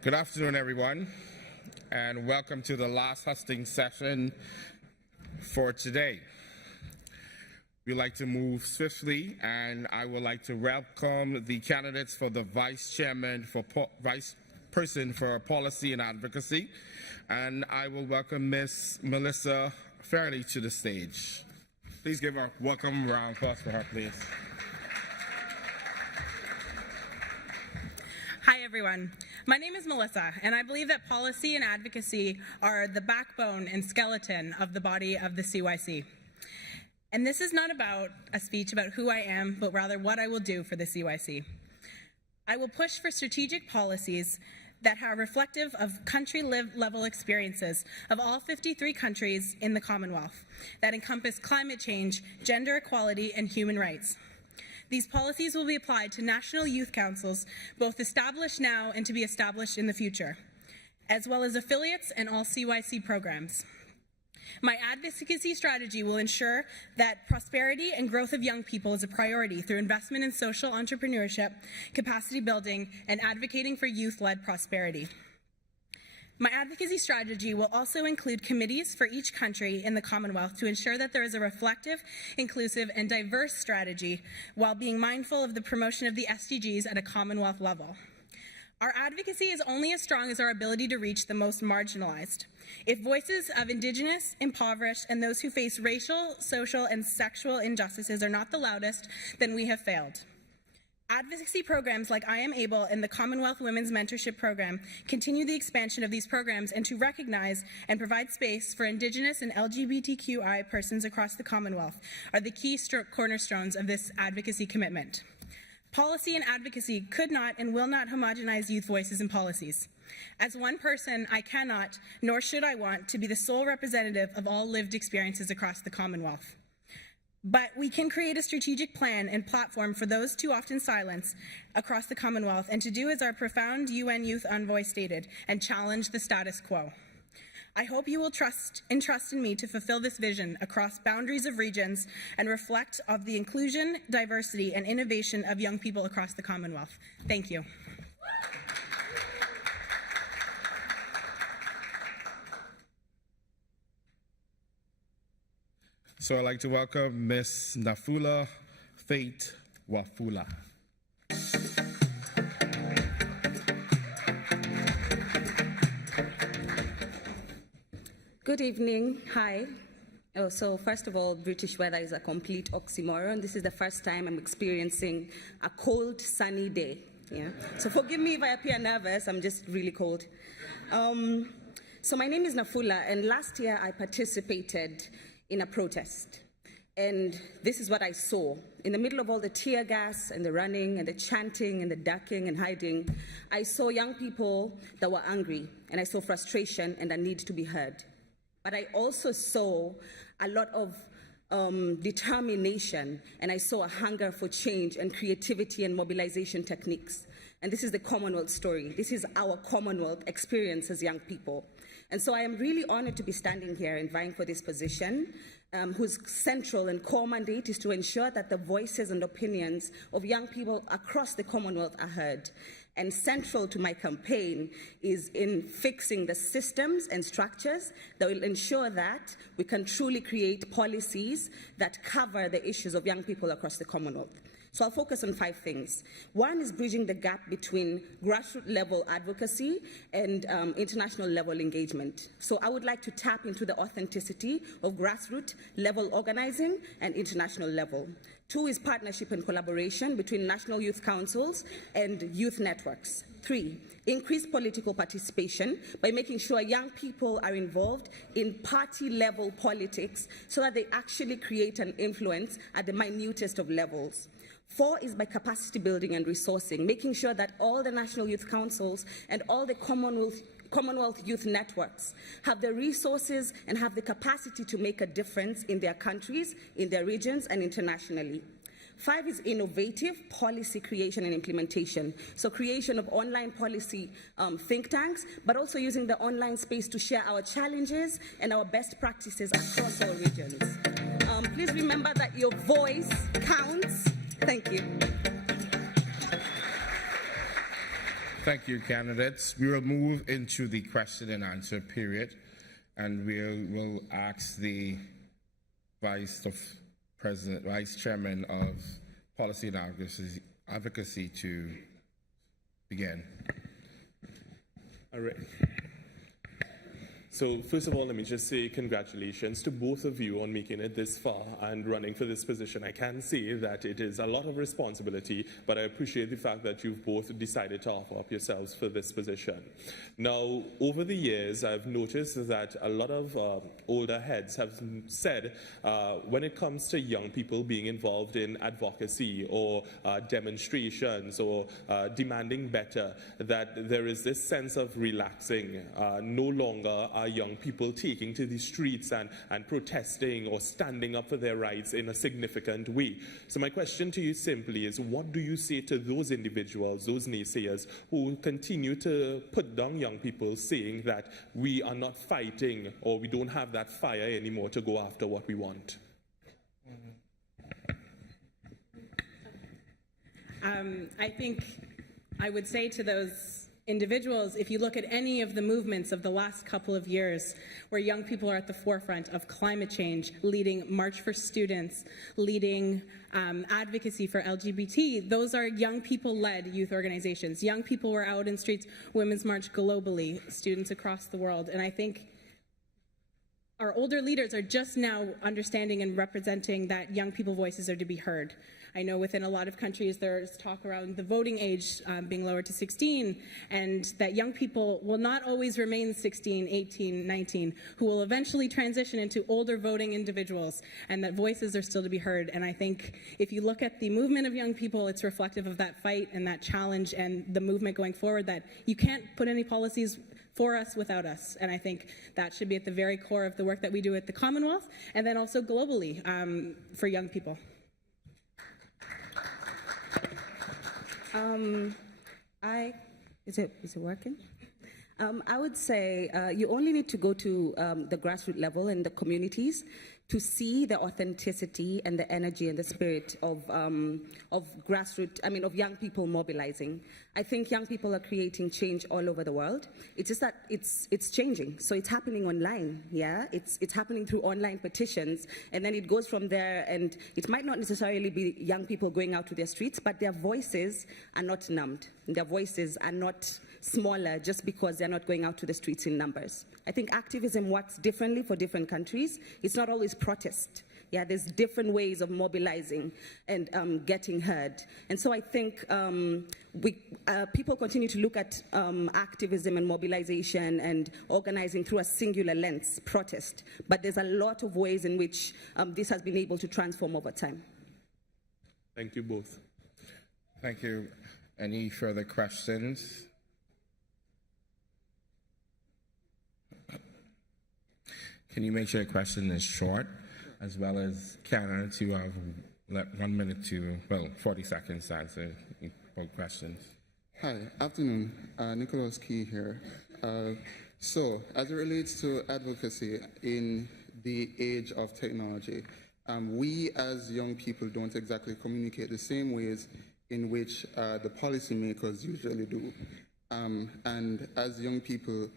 Good afternoon, everyone, and welcome to the last hosting session for today. We'd like to move swiftly, and I would like to welcome the candidates for the Vice Person for Policy and Advocacy, and I will welcome Ms. Melissa Fairley to the stage. Please give a welcome round of applause for her, please. Hi, everyone. My name is Melissa, and I believe that policy and advocacy are the backbone and skeleton of the body of the CYC. And this is not about a speech about who I am, but rather what I will do for the CYC. I will push for strategic policies that are reflective of country-level experiences of all 53 countries in the Commonwealth that encompass climate change, gender equality, and human rights. These policies will be applied to national youth councils, both established now and to be established in the future, as well as affiliates and all CYC programs. My advocacy strategy will ensure that prosperity and growth of young people is a priority through investment in social entrepreneurship, capacity building, and advocating for youth-led prosperity. My advocacy strategy will also include committees for each country in the Commonwealth to ensure that there is a reflective, inclusive, and diverse strategy while being mindful of the promotion of the SDGs at a Commonwealth level. Our advocacy is only as strong as our ability to reach the most marginalized. If voices of Indigenous, impoverished, and those who face racial, social, and sexual injustices are not the loudest, then we have failed. Advocacy programs like I Am Able and the Commonwealth Women's Mentorship Program continue the expansion of these programs and to recognize and provide space for Indigenous and LGBTQI persons across the Commonwealth are the key cornerstones of this advocacy commitment. Policy and advocacy could not and will not homogenize youth voices and policies. As one person, I cannot, nor should I want, to be the sole representative of all lived experiences across the Commonwealth. But we can create a strategic plan and platform for those too often silenced across the Commonwealth, and to do as our profound UN Youth Envoy stated, and challenge the status quo. I hope you will trust in me to fulfill this vision across boundaries of regions and reflect of the inclusion, diversity, and innovation of young people across the Commonwealth. Thank you. So I'd like to welcome Ms. Nafula Fate Wafula. Good evening. Hi. So first of all, British weather is a complete oxymoron. This is the first time I'm experiencing a cold, sunny day. Yeah. So forgive me if I appear nervous. I'm just really cold. So my name is Nafula, and last year I participated in a protest. And this is what I saw. In the middle of all the tear gas and the running and the chanting and the ducking and hiding, I saw young people that were angry, and I saw frustration and a need to be heard. But I also saw a lot of determination, and I saw a hunger for change and creativity and mobilization techniques. And this is the Commonwealth story. This is our Commonwealth experience as young people. And so I am really honored to be standing here and vying for this position, whose central and core mandate is to ensure that the voices and opinions of young people across the Commonwealth are heard. And central to my campaign is in fixing the systems and structures that will ensure that we can truly create policies that cover the issues of young people across the Commonwealth. So I'll focus on 5 things. One is bridging the gap between grassroots level advocacy and international level engagement. So I would like to tap into the authenticity of grassroots level organizing and international level. 2 is partnership and collaboration between national youth councils and youth networks. 3, increase political participation by making sure young people are involved in party-level politics so that they actually create an influence at the minutest of levels. 4 is by capacity building and resourcing, making sure that all the national youth councils and all the Commonwealth youth networks have the resources and have the capacity to make a difference in their countries, in their regions, and internationally. 5 is innovative policy creation and implementation. So creation of online policy think tanks, but also using the online space to share our challenges and our best practices across all regions. Please remember that your voice counts. Thank you. Thank you, candidates. We will move into the question and answer period, and we'll ask the Vice Chairman of Policy and Advocacy to begin. All right. So first of all, let me just say congratulations to both of you on making it this far and running for this position. I can say that it is a lot of responsibility, but I appreciate the fact that you've both decided to offer up yourselves for this position. Now, over the years, I've noticed that a lot of older heads have said when it comes to young people being involved in advocacy or demonstrations or demanding better, that there is this sense of relaxing. No longer are young people taking to the streets and protesting or standing up for their rights in a significant way. So my question to you simply is, what do you say to those individuals, those naysayers, who continue to put down young people, saying that we are not fighting or we don't have that fire anymore to go after what we want? I think I would say to those individuals, if you look at any of the movements of the last couple of years where young people are at the forefront of climate change, leading March for Students, leading advocacy for LGBT, those are young people-led youth organizations. Young people were out in streets, Women's March globally, students across the world. And I think our older leaders are just now understanding and representing that young people voices are to be heard. I know within a lot of countries there's talk around the voting age being lowered to 16, and that young people will not always remain 16, 18, 19, who will eventually transition into older voting individuals, and that voices are still to be heard. And I think if you look at the movement of young people, it's reflective of that fight and that challenge and the movement going forward, that you can't put any policies for us without us. And I think that should be at the very core of the work that we do at the Commonwealth, and then also globally for young people. Is it working? I would say you only need to go to the grassroots level in the communities to see the authenticity and the energy and the spirit of grassroots, of young people mobilizing. I think young people are creating change all over the world. It's just that it's changing. So it's happening online, yeah? It's happening through online petitions, and then it goes from there, and it might not necessarily be young people going out to their streets, but their voices are not numbed. Their voices are not smaller just because they're not going out to the streets in numbers. I think activism works differently for different countries. It's not always protest. Yeah, there's different ways of mobilizing and getting heard. And so I think people continue to look at activism and mobilization and organizing through a singular lens, protest. But there's a lot of ways in which this has been able to transform over time. Thank you both. Thank you. Any further questions? Can you make sure your question is short, as well as candidates who have 1 minute to, 40 seconds to answer both questions? Hi, afternoon. Nicholas Key here. So, as it relates to advocacy in the age of technology, we as young people don't exactly communicate the same ways in which the policymakers usually do. And as young people,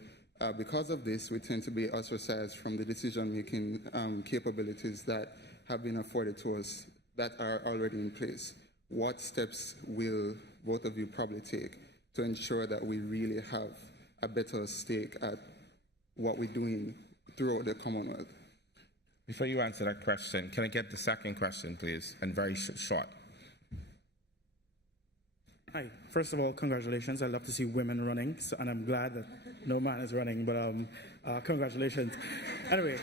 because of this, we tend to be ostracized from the decision-making capabilities that have been afforded to us that are already in place. What steps will both of you probably take to ensure that we really have a better stake at what we're doing throughout the Commonwealth? Before you answer that question, can I get the second question, please, and very short? Hi. First of all, congratulations. I love to see women running, and I'm glad that no man is running, but congratulations. Anyway,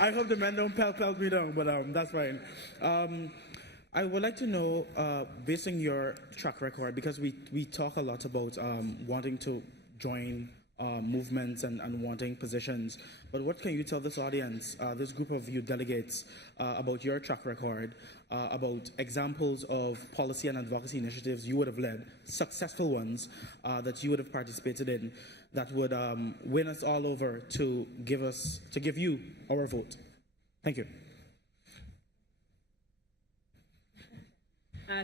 I hope the men don't pelt me down, but that's fine. I would like to know, based on your track record, because we talk a lot about wanting to join movements and wanting positions, but what can you tell this audience, this group of you delegates, about your track record, about examples of policy and advocacy initiatives you would have led, successful ones that you would have participated in, that would win us all over to give you our vote? Thank you.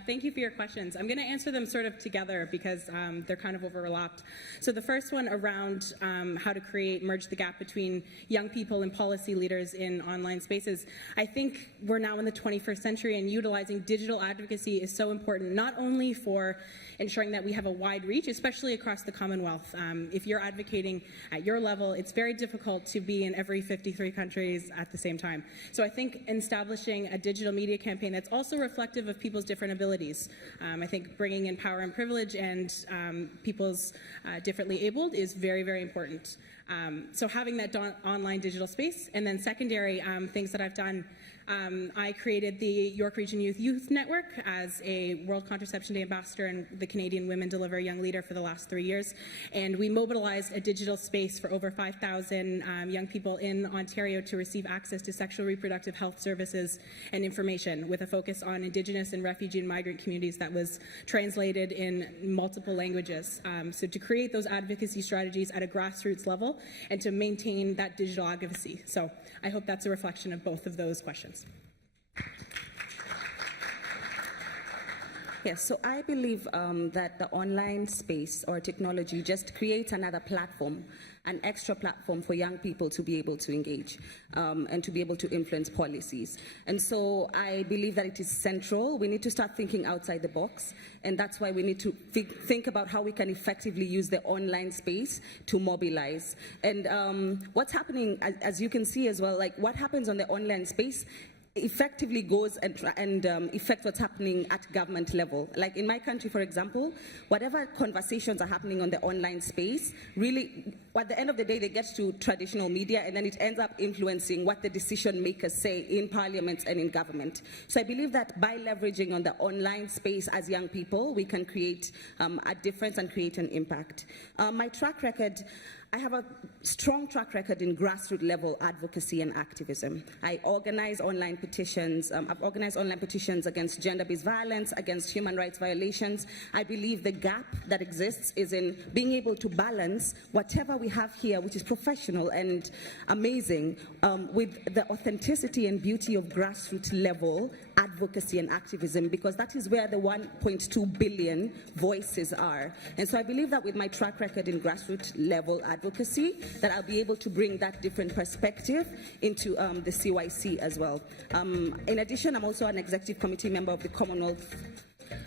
Thank you for your questions. I'm going to answer them sort of together because they're kind of overlapped. So the first one around how to merge the gap between young people and policy leaders in online spaces. I think we're now in the 21st century, and utilizing digital advocacy is so important, not only for ensuring that we have a wide reach, especially across the Commonwealth. If you're advocating at your level, it's very difficult to be in every 53 countries at the same time. So I think establishing a digital media campaign that's also reflective of people's different abilities. I think bringing in power and privilege and people's differently abled is very, very important. So having that online digital space, and then secondary things that I've done. I created the York Region Youth Network as a World Contraception Day ambassador and the Canadian Women Deliver Young Leader for the last 3 years. And we mobilized a digital space for over 5,000 young people in Ontario to receive access to sexual reproductive health services and information, with a focus on Indigenous and refugee and migrant communities that was translated in multiple languages. So to create those advocacy strategies at a grassroots level and to maintain that digital advocacy. So I hope that's a reflection of both of those questions. Yes, so I believe that the online space or technology just creates another platform, an extra platform for young people to be able to engage and to be able to influence policies. And so I believe that it is central. We need to start thinking outside the box, and that's why we need to think about how we can effectively use the online space to mobilize. And what's happening, as you can see as well, like what happens on the online space effectively goes and affect what's happening at government level. Like in my country, for example, whatever conversations are happening on the online space, really, at the end of the day, they get to traditional media, and then it ends up influencing what the decision makers say in parliaments and in government. So I believe that by leveraging on the online space as young people, we can create a difference and create an impact. My track record, I have a strong track record in grassroots level advocacy and activism. I organize online petitions. I've organized online petitions against gender-based violence, against human rights violations. I believe the gap that exists is in being able to balance whatever we have here, which is professional and amazing, with the authenticity and beauty of grassroots level advocacy and activism, because that is where the 1.2 billion voices are. And so I believe that with my track record in grassroots level advocacy, that I'll be able to bring that different perspective into the CYC as well. In addition, I'm also an executive committee member of the Commonwealth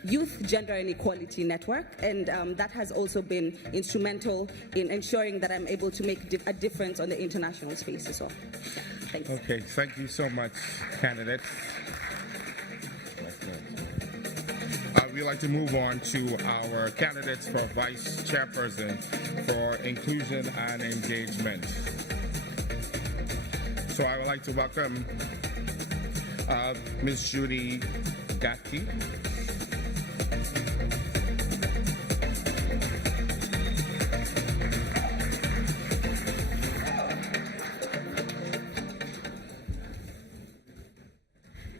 Youth Gender and Equality Network, and that has also been instrumental in ensuring that I'm able to make a difference on the international space as well. Thanks. Okay, thank you so much, candidates. We'd like to move on to our candidates for Vice Chairperson for Inclusion and Engagement. So I would like to welcome Ms. Judy Gatke.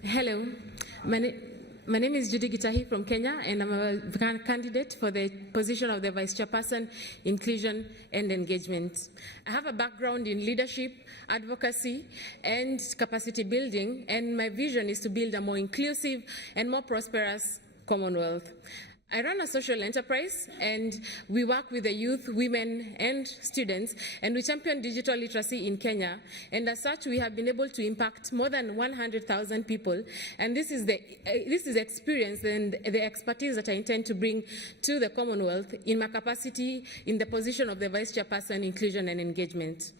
Hello, my name is Judy Gitahi from Kenya, and I'm a candidate for the position of the Vice Chairperson, Inclusion and Engagement. I have a background in leadership, advocacy, and capacity building, and my vision is to build a more inclusive and more prosperous Commonwealth. I run a social enterprise, and we work with the youth, women, and students, and we champion digital literacy in Kenya. And as such, we have been able to impact more than 100,000 people. And this is the experience and the expertise that I intend to bring to the Commonwealth in my capacity in the position of the Vice Chairperson, Inclusion and Engagement.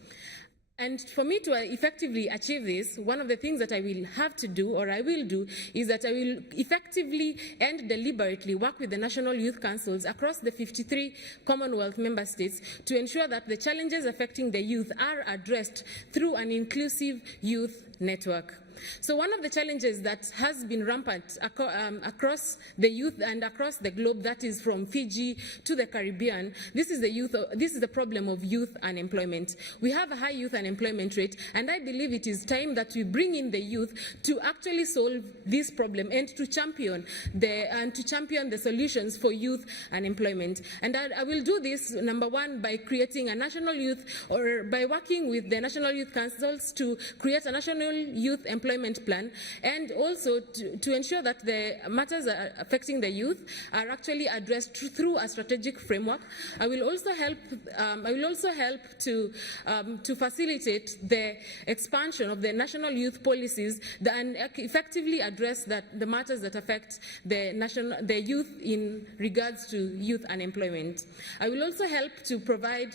And for me to effectively achieve this, one of the things that I will have to do, or I will do, is that I will effectively and deliberately work with the National Youth Councils across the 53 Commonwealth member states to ensure that the challenges affecting the youth are addressed through an inclusive youth network. So one of the challenges that has been rampant across the youth and across the globe, that is from Fiji to the Caribbean, this is the problem of youth unemployment. We have a high youth unemployment rate, and I believe it is time that we bring in the youth to actually solve this problem and to champion the solutions for youth unemployment. And I will do this, number one, by creating a national youth, or by working with the National Youth Councils to create a national youth employment employment plan, and also to ensure that the matters affecting the youth are actually addressed through a strategic framework. I will also help to facilitate the expansion of the national youth policies and effectively address the matters that affect the youth in regards to youth unemployment. I will also help to provide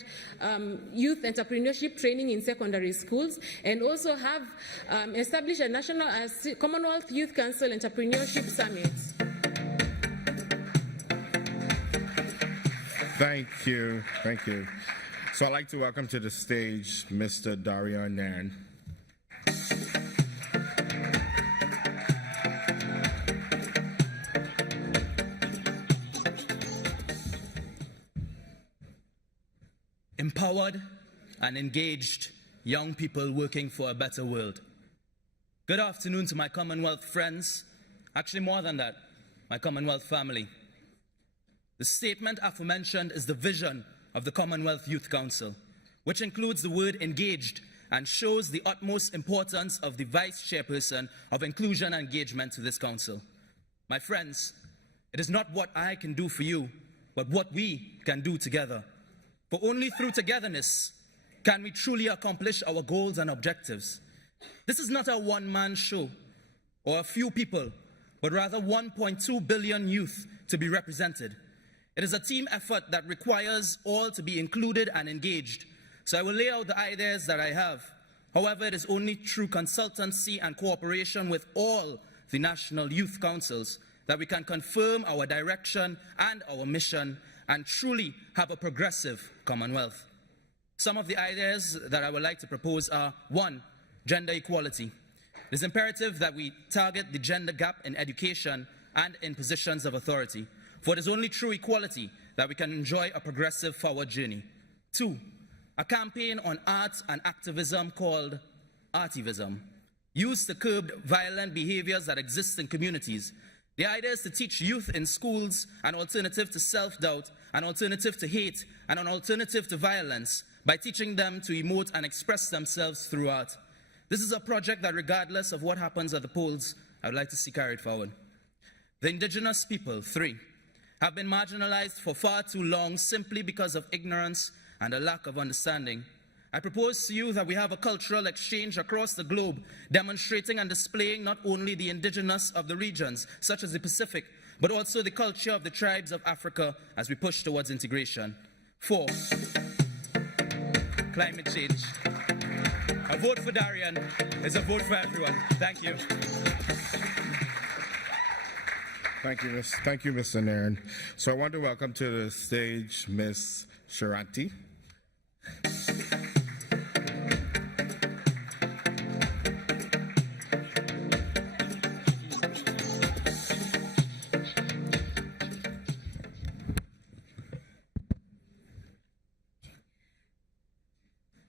youth entrepreneurship training in secondary schools, and also have established a national Commonwealth Youth Council Entrepreneurship Summit. Thank you. Thank you. So I'd like to welcome to the stage Mr. Darian Nan. Empowered and engaged young people working for a better world. Good afternoon to my Commonwealth friends, actually more than that, my Commonwealth family. The statement aforementioned is the vision of the Commonwealth Youth Council, which includes the word engaged and shows the utmost importance of the Vice Chairperson of Inclusion and Engagement to this council. My friends, it is not what I can do for you, but what we can do together. For only through togetherness can we truly accomplish our goals and objectives. This is not a one-man show or a few people, but rather 1.2 billion youth to be represented. It is a team effort that requires all to be included and engaged. So I will lay out the ideas that I have. However, it is only through consultancy and cooperation with all the national youth councils that we can confirm our direction and our mission and truly have a progressive Commonwealth. Some of the ideas that I would like to propose are: 1, gender equality. It is imperative that we target the gender gap in education and in positions of authority, for it is only through equality that we can enjoy a progressive forward journey. 2, a campaign on arts and activism called Artivism, used to curb violent behaviors that exist in communities. The idea is to teach youth in schools an alternative to self-doubt, an alternative to hate, and an alternative to violence by teaching them to emote and express themselves through art. This is a project that, regardless of what happens at the polls, I would like to see carried forward. The indigenous people, 3, have been marginalized for far too long simply because of ignorance and a lack of understanding. I propose to you that we have a cultural exchange across the globe, demonstrating and displaying not only the indigenous of the regions, such as the Pacific, but also the culture of the tribes of Africa as we push towards integration. 4, climate change. A vote for Darian is a vote for everyone. Thank you. Thank you, Mr. Nairn. So I want to welcome to the stage Ms. Sharanti.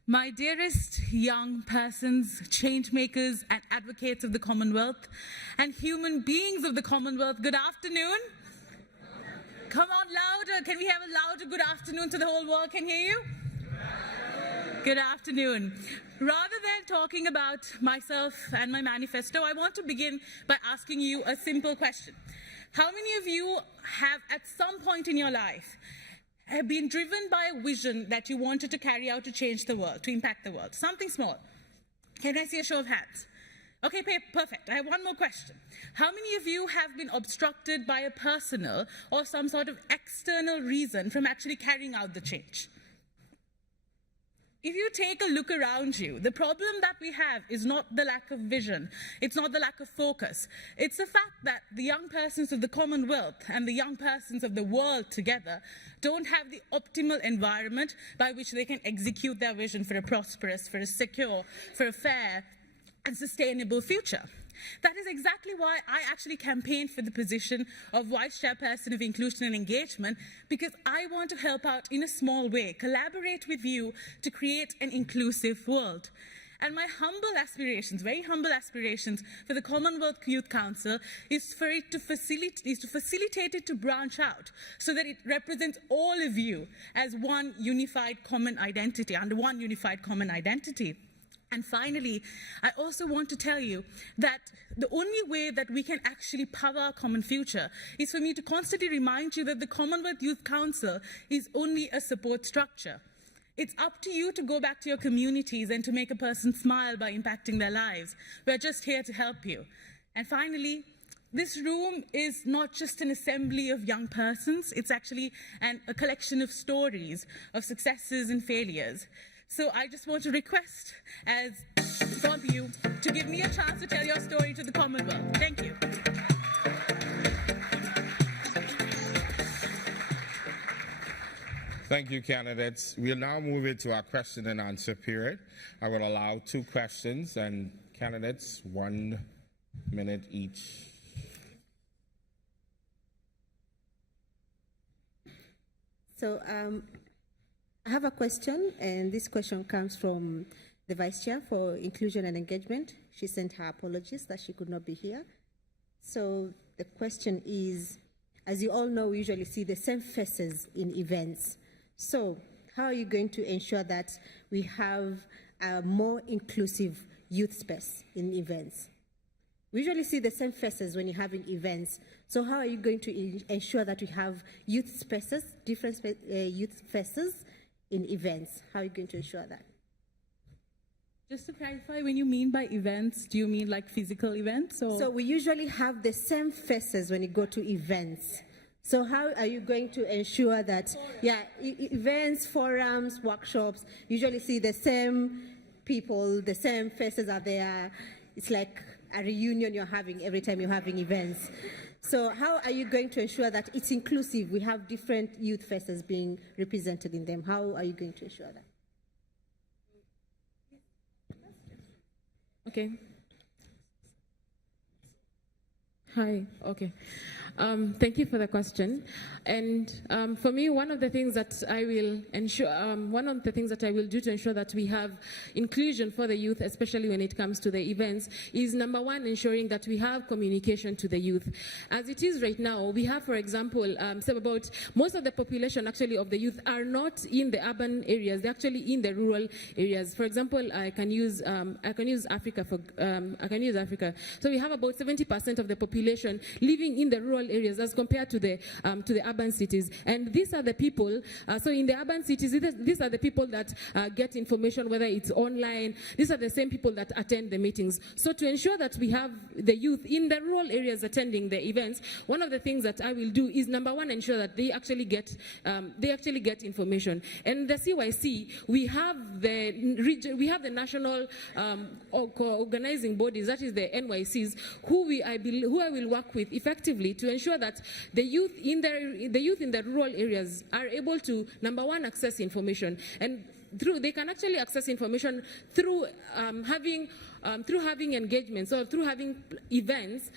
My dearest young persons, change makers and advocates of the Commonwealth, and human beings of the Commonwealth, good afternoon. Come on louder. Can we have a louder good afternoon so the whole world can hear you? Good afternoon. Rather than talking about myself and my manifesto, I want to begin by asking you a simple question. How many of you have, at some point in your life, have been driven by a vision that you wanted to carry out to change the world, to impact the world? Something small. Can I see a show of hands? Okay, perfect. I have one more question. How many of you have been obstructed by a personal or some sort of external reason from actually carrying out the change? If you take a look around you, the problem that we have is not the lack of vision. It's not the lack of focus. It's the fact that the young persons of the Commonwealth and the young persons of the world together don't have the optimal environment by which they can execute their vision for a prosperous, for a secure, for a fair and sustainable future. That is exactly why I actually campaigned for the position of Vice Chairperson of Inclusion and Engagement, because I want to help out in a small way, collaborate with you to create an inclusive world. And my humble aspirations, very humble aspirations for the Commonwealth Youth Council is for it to facilitate it to branch out so that it represents all of you as one unified common identity, under one unified common identity. And finally, I also want to tell you that the only way that we can actually power our common future is for me to constantly remind you that the Commonwealth Youth Council is only a support structure. It's up to you to go back to your communities and to make a person smile by impacting their lives. We're just here to help you. And finally, this room is not just an assembly of young persons, it's actually a collection of stories, of successes and failures. So I just want to request as some of you to give me a chance to tell your story to the Commonwealth. Thank you. Thank you, candidates. We'll now move into our question and answer period. I will allow 2 questions, and candidates, 1 minute each. So I have a question, and this question comes from the Vice Chair for Inclusion and Engagement. She sent her apologies that she could not be here. So the question is, as you all know, we usually see the same faces in events. So how are you going to ensure that we have a more inclusive youth space in events? We usually see the same faces when you're having events. So how are you going to ensure that we have youth spaces, different youth faces in events? How are you going to ensure that? Just to clarify, when you mean by events, do you mean like physical events? Or? So we usually have the same faces when you go to events. So how are you going to ensure that, events, forums, workshops, usually see the same people, the same faces are there. It's like a reunion you're having every time you're having events. So how are you going to ensure that it's inclusive? We have different youth faces being represented in them. How are you going to ensure that? Okay. Hi, okay. Thank you for the question. And for me, one of the things that I will ensure, one of the things that I will do to ensure that we have inclusion for the youth, especially when it comes to the events, is number one, ensuring that we have communication to the youth. As it is right now, we have, for example, so about most of the population actually of the youth are not in the urban areas; they're actually in the rural areas. For example, I can use Africa for I can use Africa. So we have about 70% of the population living in the rural areas as compared to the urban cities. And these are the people, so in the urban cities, these are the people that get information, whether it's online. These are the same people that attend the meetings. So to ensure that we have the youth in the rural areas attending the events, one of the things that I will do is, number one, ensure that they actually get information. And the CYC, we have the national organizing bodies, that is the NYCs, who I will work with effectively to ensure that the youth in the rural areas are able to, number one, access information, and they can actually access information through having engagements or through having events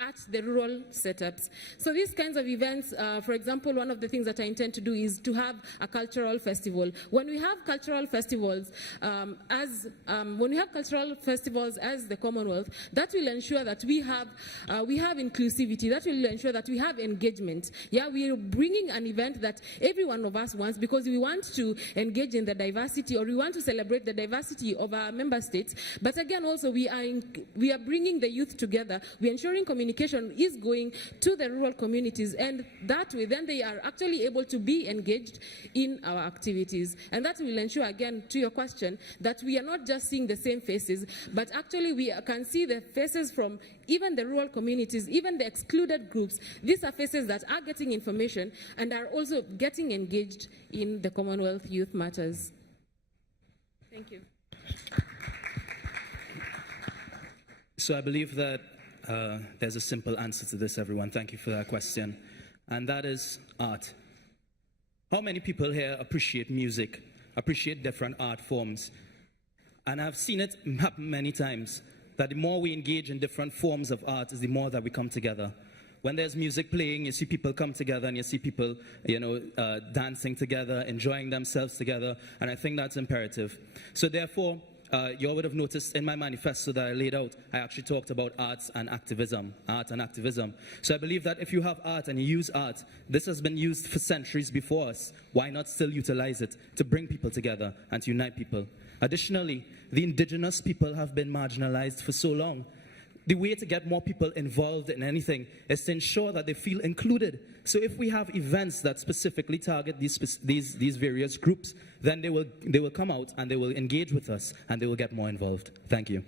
at the rural setups. So these kinds of events, for example, one of the things that I intend to do is to have a cultural festival. When we have cultural festivals, as the Commonwealth, that will ensure that we have inclusivity. That will ensure that we have engagement. Yeah, we are bringing an event that every one of us wants, because we want to engage in the diversity, or we want to celebrate the diversity of our member states. But again, also we are bringing the youth together. We are ensuring communication is going to the rural communities, and that way then they are actually able to be engaged in our activities. And that will ensure, again, to your question, that we are not just seeing the same faces, but actually we can see the faces from even the rural communities, even the excluded groups. These are faces that are getting information and are also getting engaged in the Commonwealth Youth Matters. Thank you. So I believe that there's a simple answer to this, everyone. Thank you for that question. And that is art. How many people here appreciate music, appreciate different art forms? And I've seen it happen many times, that the more we engage in different forms of art is the more that we come together. When there's music playing, you see people come together, and you see people, dancing together, enjoying themselves together, and I think that's imperative. So therefore, you all would have noticed in my manifesto that I laid out, I actually talked about art and activism. So I believe that if you have art and you use art, this has been used for centuries before us. Why not still utilize it to bring people together and to unite people? Additionally, the indigenous people have been marginalized for so long. The way to get more people involved in anything is to ensure that they feel included. So if we have events that specifically target these various groups, then they will come out and they will engage with us and they will get more involved. Thank you.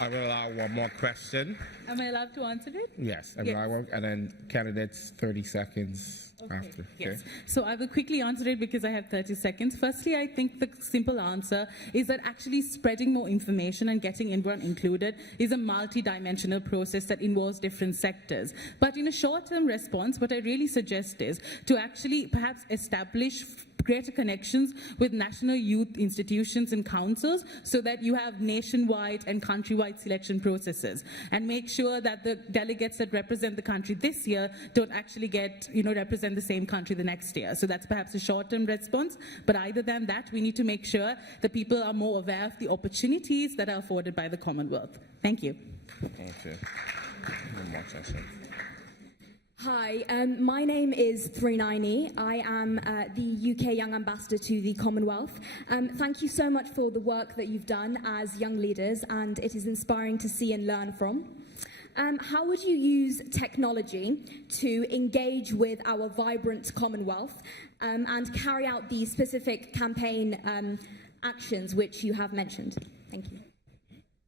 I will allow one more question. Am I allowed to answer it? Yes, Yes. and then candidates 30 seconds after. Yes. So I will quickly answer it because I have 30 seconds. Firstly, I think the simple answer is that actually spreading more information and getting everyone included is a multi-dimensional process that involves different sectors. But in a short-term response, what I really suggest is to actually perhaps establish greater connections with national youth institutions and councils so that you have nationwide and countrywide selection processes, and make sure that the delegates that represent the country this year don't actually represent the same country the next year. So that's perhaps a short-term response, but other than that, we need to make sure that people are more aware of the opportunities that are afforded by the Commonwealth. Thank you. Okay. One more question. Hi, my name is Threinaini. I am the UK Young Ambassador to the Commonwealth. Thank you so much for the work that you've done as young leaders, and it is inspiring to see and learn from. How would you use technology to engage with our vibrant Commonwealth and carry out the specific campaign actions which you have mentioned? Thank you.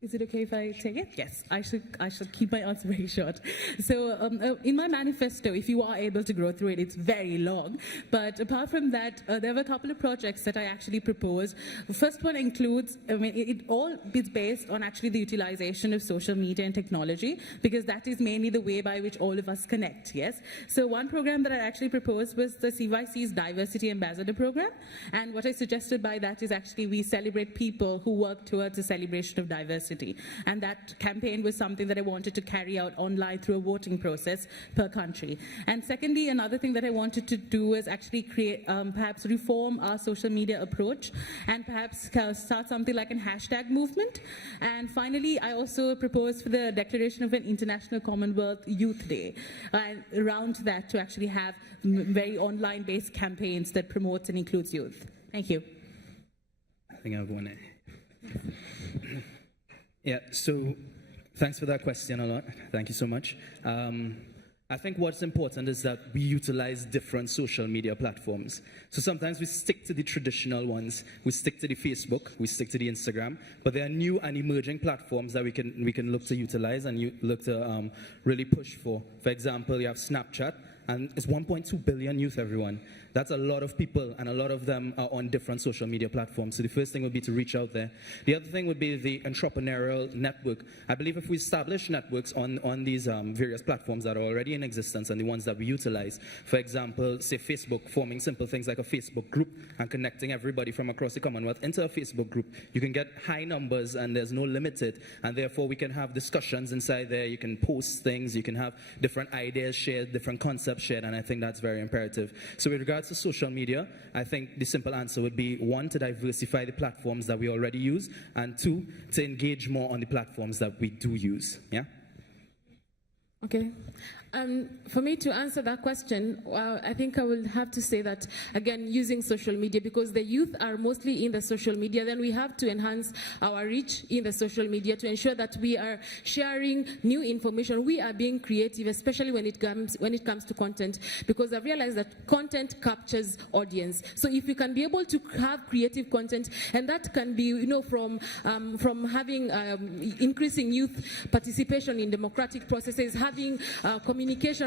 Is it okay if I take it? Yes, I should keep my answer very short. So in my manifesto, if you are able to go through it, it's very long. But apart from that, there were a couple of projects that I actually proposed. The first one includes, it all is based on actually the utilization of social media and technology, because that is mainly the way by which all of us connect, yes? So one program that I actually proposed was the CYC's Diversity Ambassador Program. And what I suggested by that is actually we celebrate people who work towards a celebration of diversity. And that campaign was something that I wanted to carry out online through a voting process per country. And secondly, another thing that I wanted to do was actually create, perhaps reform our social media approach and perhaps start something like a hashtag movement. And finally, I also proposed for the declaration of an International Commonwealth Youth Day, and around that to actually have very online-based campaigns that promotes and includes youth. Thank you. I think I've won it. Yeah, so thanks for that question a lot. Thank you so much. I think what's important is that we utilize different social media platforms. So sometimes we stick to the traditional ones. We stick to the Facebook, we stick to the Instagram, but there are new and emerging platforms that we can look to utilize and look to really push for. For example, you have Snapchat, and it's 1.2 billion youth, everyone. That's a lot of people, and a lot of them are on different social media platforms. So the first thing would be to reach out there. The other thing would be the entrepreneurial network. I believe if we establish networks on these various platforms that are already in existence and the ones that we utilize, for example, say Facebook, forming simple things like a Facebook group and connecting everybody from across the Commonwealth into a Facebook group, you can get high numbers and there's no limit, and therefore we can have discussions inside there. You can post things, you can have different ideas shared, different concepts shared, and I think that's very imperative. So with regards to social media, I think the simple answer would be, one, to diversify the platforms that we already use, and two, to engage more on the platforms that we do use. Yeah? Okay. For me to answer that question, I think I will have to say that, again, using social media, because the youth are mostly in the social media, then we have to enhance our reach in the social media to ensure that we are sharing new information. We are being creative, especially when it comes to content, because I've realized that content captures audience. So if we can be able to have creative content, and that can be, from having increasing youth participation in democratic processes, having communication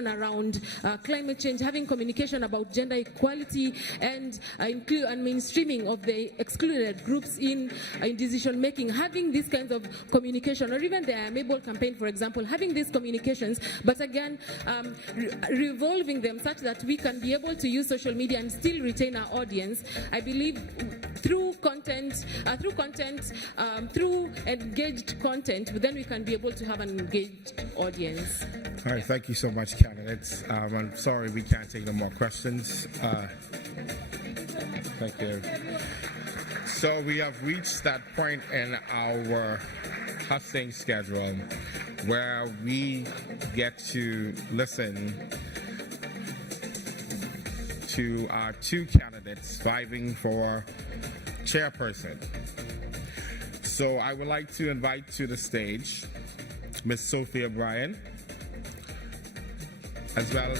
around climate change, having communication about gender equality, and mainstreaming of the excluded groups in decision making, having these kinds of communication, or even the Able campaign, for example, having these communications, but again, revolving them such that we can be able to use social media and still retain our audience. I believe through content, through engaged content, then we can be able to have an engaged audience. All right, thank you so much, candidates. I'm sorry we can't take no more questions. Thank you. So we have reached that point in our hosting schedule where we get to listen to our two candidates vying for chairperson. So I would like to invite to the stage Ms. Sophia Bryan, as well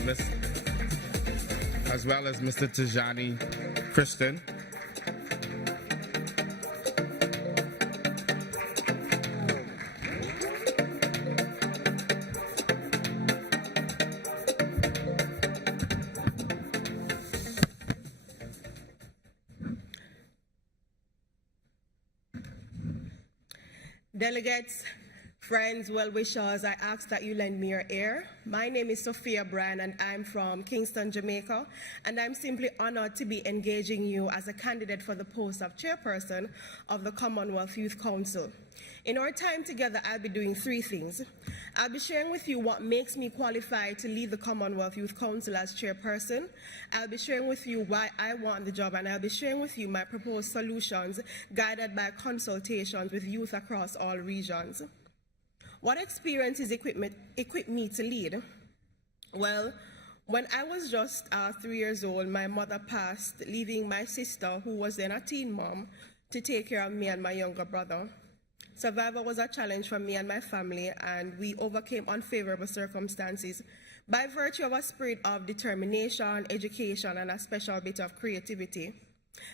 as Mr. Tijani Christian. Delegates, friends, well-wishers, I ask that you lend me your ear. My name is Sophia Bryan, and I'm from Kingston, Jamaica, and I'm simply honored to be engaging you as a candidate for the post of chairperson of the Commonwealth Youth Council. In our time together, I'll be doing three things. I'll be sharing with you what makes me qualified to lead the Commonwealth Youth Council as chairperson. I'll be sharing with you why I want the job, and I'll be sharing with you my proposed solutions guided by consultations with youth across all regions. What experiences equipped me to lead? Well, when I was just 3 years old, my mother passed, leaving my sister, who was then a teen mom, to take care of me and my younger brother. Survival was a challenge for me and my family, and we overcame unfavorable circumstances by virtue of a spirit of determination, education, and a special bit of creativity.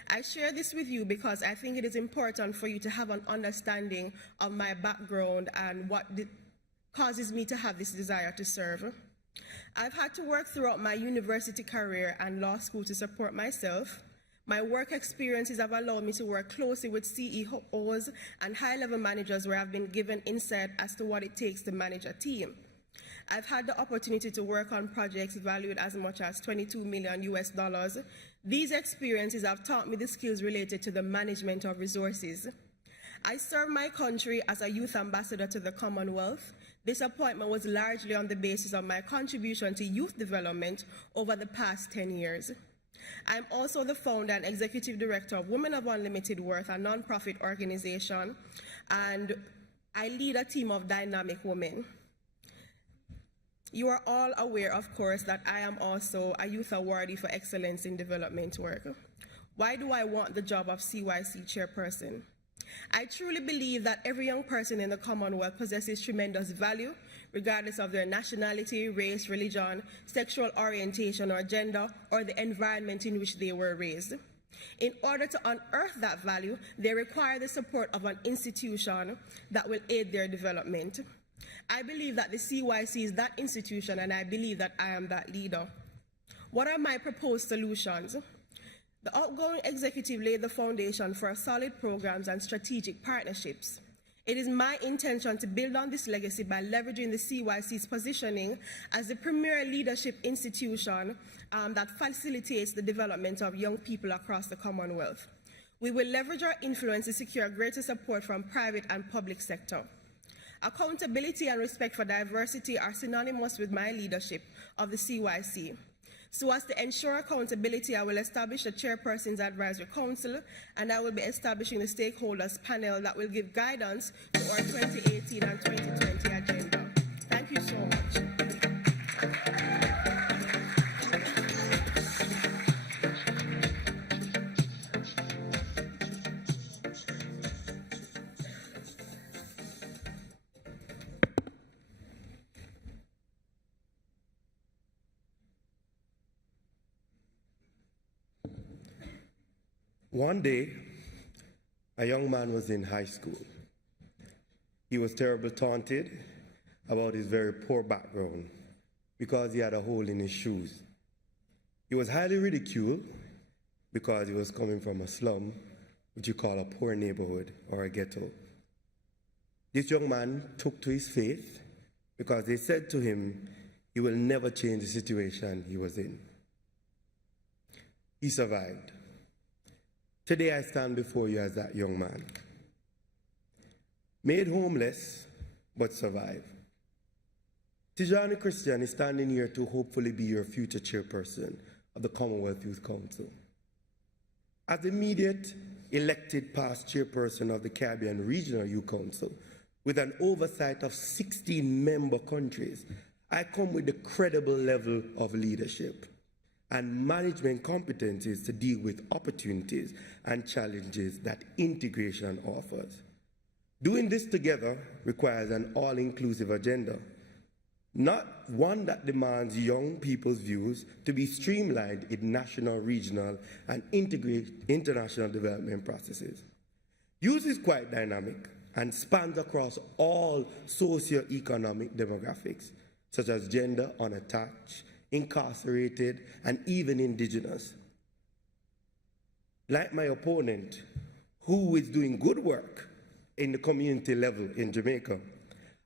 I share this with you because I think it is important for you to have an understanding of my background and what causes me to have this desire to serve. I've had to work throughout my university career and law school to support myself. My work experiences have allowed me to work closely with CEOs and high-level managers where I've been given insight as to what it takes to manage a team. I've had the opportunity to work on projects valued as much as $22 million US. These experiences have taught me the skills related to the management of resources. I serve my country as a youth ambassador to the Commonwealth. This appointment was largely on the basis of my contribution to youth development over the past 10 years. I'm also the founder and executive director of Women of Unlimited Worth, a nonprofit organization, and I lead a team of dynamic women. You are all aware, of course, that I am also a youth awardee for excellence in development work. Why do I want the job of CYC chairperson? I truly believe that every young person in the Commonwealth possesses tremendous value, regardless of their nationality, race, religion, sexual orientation or gender, or the environment in which they were raised. In order to unearth that value, they require the support of an institution that will aid their development. I believe that the CYC is that institution, and I believe that I am that leader. What are my proposed solutions? The outgoing executive laid the foundation for solid programs and strategic partnerships. It is my intention to build on this legacy by leveraging the CYC's positioning as the premier leadership institution that facilitates the development of young people across the Commonwealth. We will leverage our influence to secure greater support from private and public sector. Accountability and respect for diversity are synonymous with my leadership of the CYC. So as to ensure accountability, I will establish the Chairperson's Advisory Council, and I will be establishing the stakeholders panel that will give guidance to our 2018 and 2020 agenda. Thank you so much. One day, a young man was in high school. He was terribly taunted about his very poor background because he had a hole in his shoes. He was highly ridiculed because he was coming from a slum, which you call a poor neighborhood or a ghetto. This young man took to his faith because they said to him he will never change the situation he was in. He survived. Today I stand before you as that young man, made homeless, but survived. Tijani Christian is standing here to hopefully be your future chairperson of the Commonwealth Youth Council. As the immediate elected past chairperson of the Caribbean Regional Youth Council, with an oversight of 16 member countries, I come with a credible level of leadership and management competencies to deal with opportunities and challenges that integration offers. Doing this together requires an all-inclusive agenda, not one that demands young people's views to be streamlined in national, regional, and international development processes. Youth is quite dynamic and spans across all socio-economic demographics, such as gender, unattached, incarcerated, and even indigenous. Like my opponent, who is doing good work in the community level in Jamaica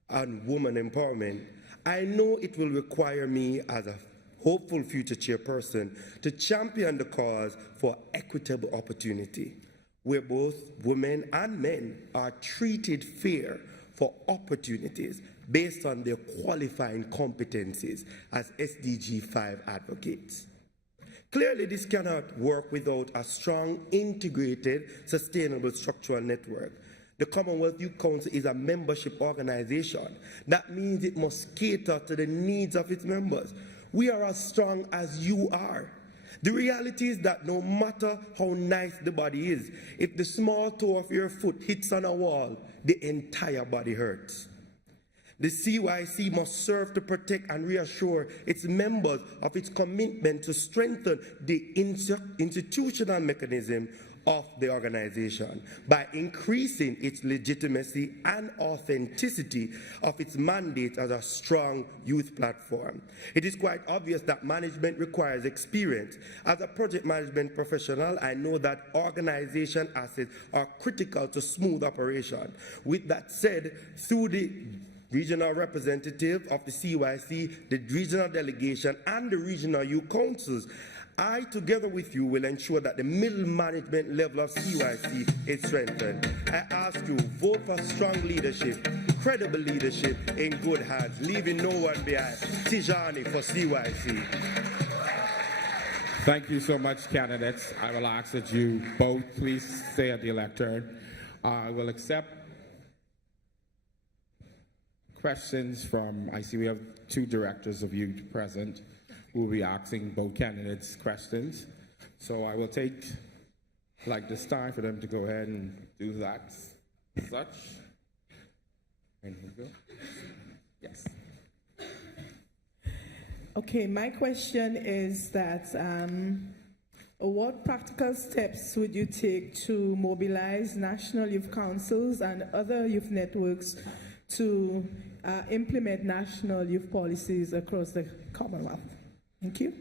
on woman empowerment, I know it will require me as a hopeful future chairperson to champion the cause for equitable opportunity, where both women and men are treated fair for opportunities based on their qualifying competencies as SDG 5 advocates. Clearly, this cannot work without a strong, integrated, sustainable structural network. The Commonwealth Youth Council is a membership organization. That means it must cater to the needs of its members. We are as strong as you are. The reality is that no matter how nice the body is, if the small toe of your foot hits on a wall, the entire body hurts. The CYC must serve to protect and reassure its members of its commitment to strengthen the institutional mechanism of the organization by increasing its legitimacy and authenticity of its mandate as a strong youth platform. It is quite obvious that management requires experience. As a project management professional, I know that organization assets are critical to smooth operation. With that said, through the regional representative of the CYC, the regional delegation, and the regional youth councils, I, together with you, will ensure that the middle management level of CYC is strengthened. I ask you, vote for strong leadership, credible leadership in good hands, leaving no one behind. Tijani for CYC. Thank you so much, candidates. I will ask that you both please stay at the lectern. I will accept questions from, I see we have two directors of youth present who will be asking both candidates questions. So I will take like this time for them to go ahead and do that. Such. And here we go. Yes. Okay, my question is that what practical steps would you take to mobilize national youth councils and other youth networks to implement national youth policies across the Commonwealth? Thank you.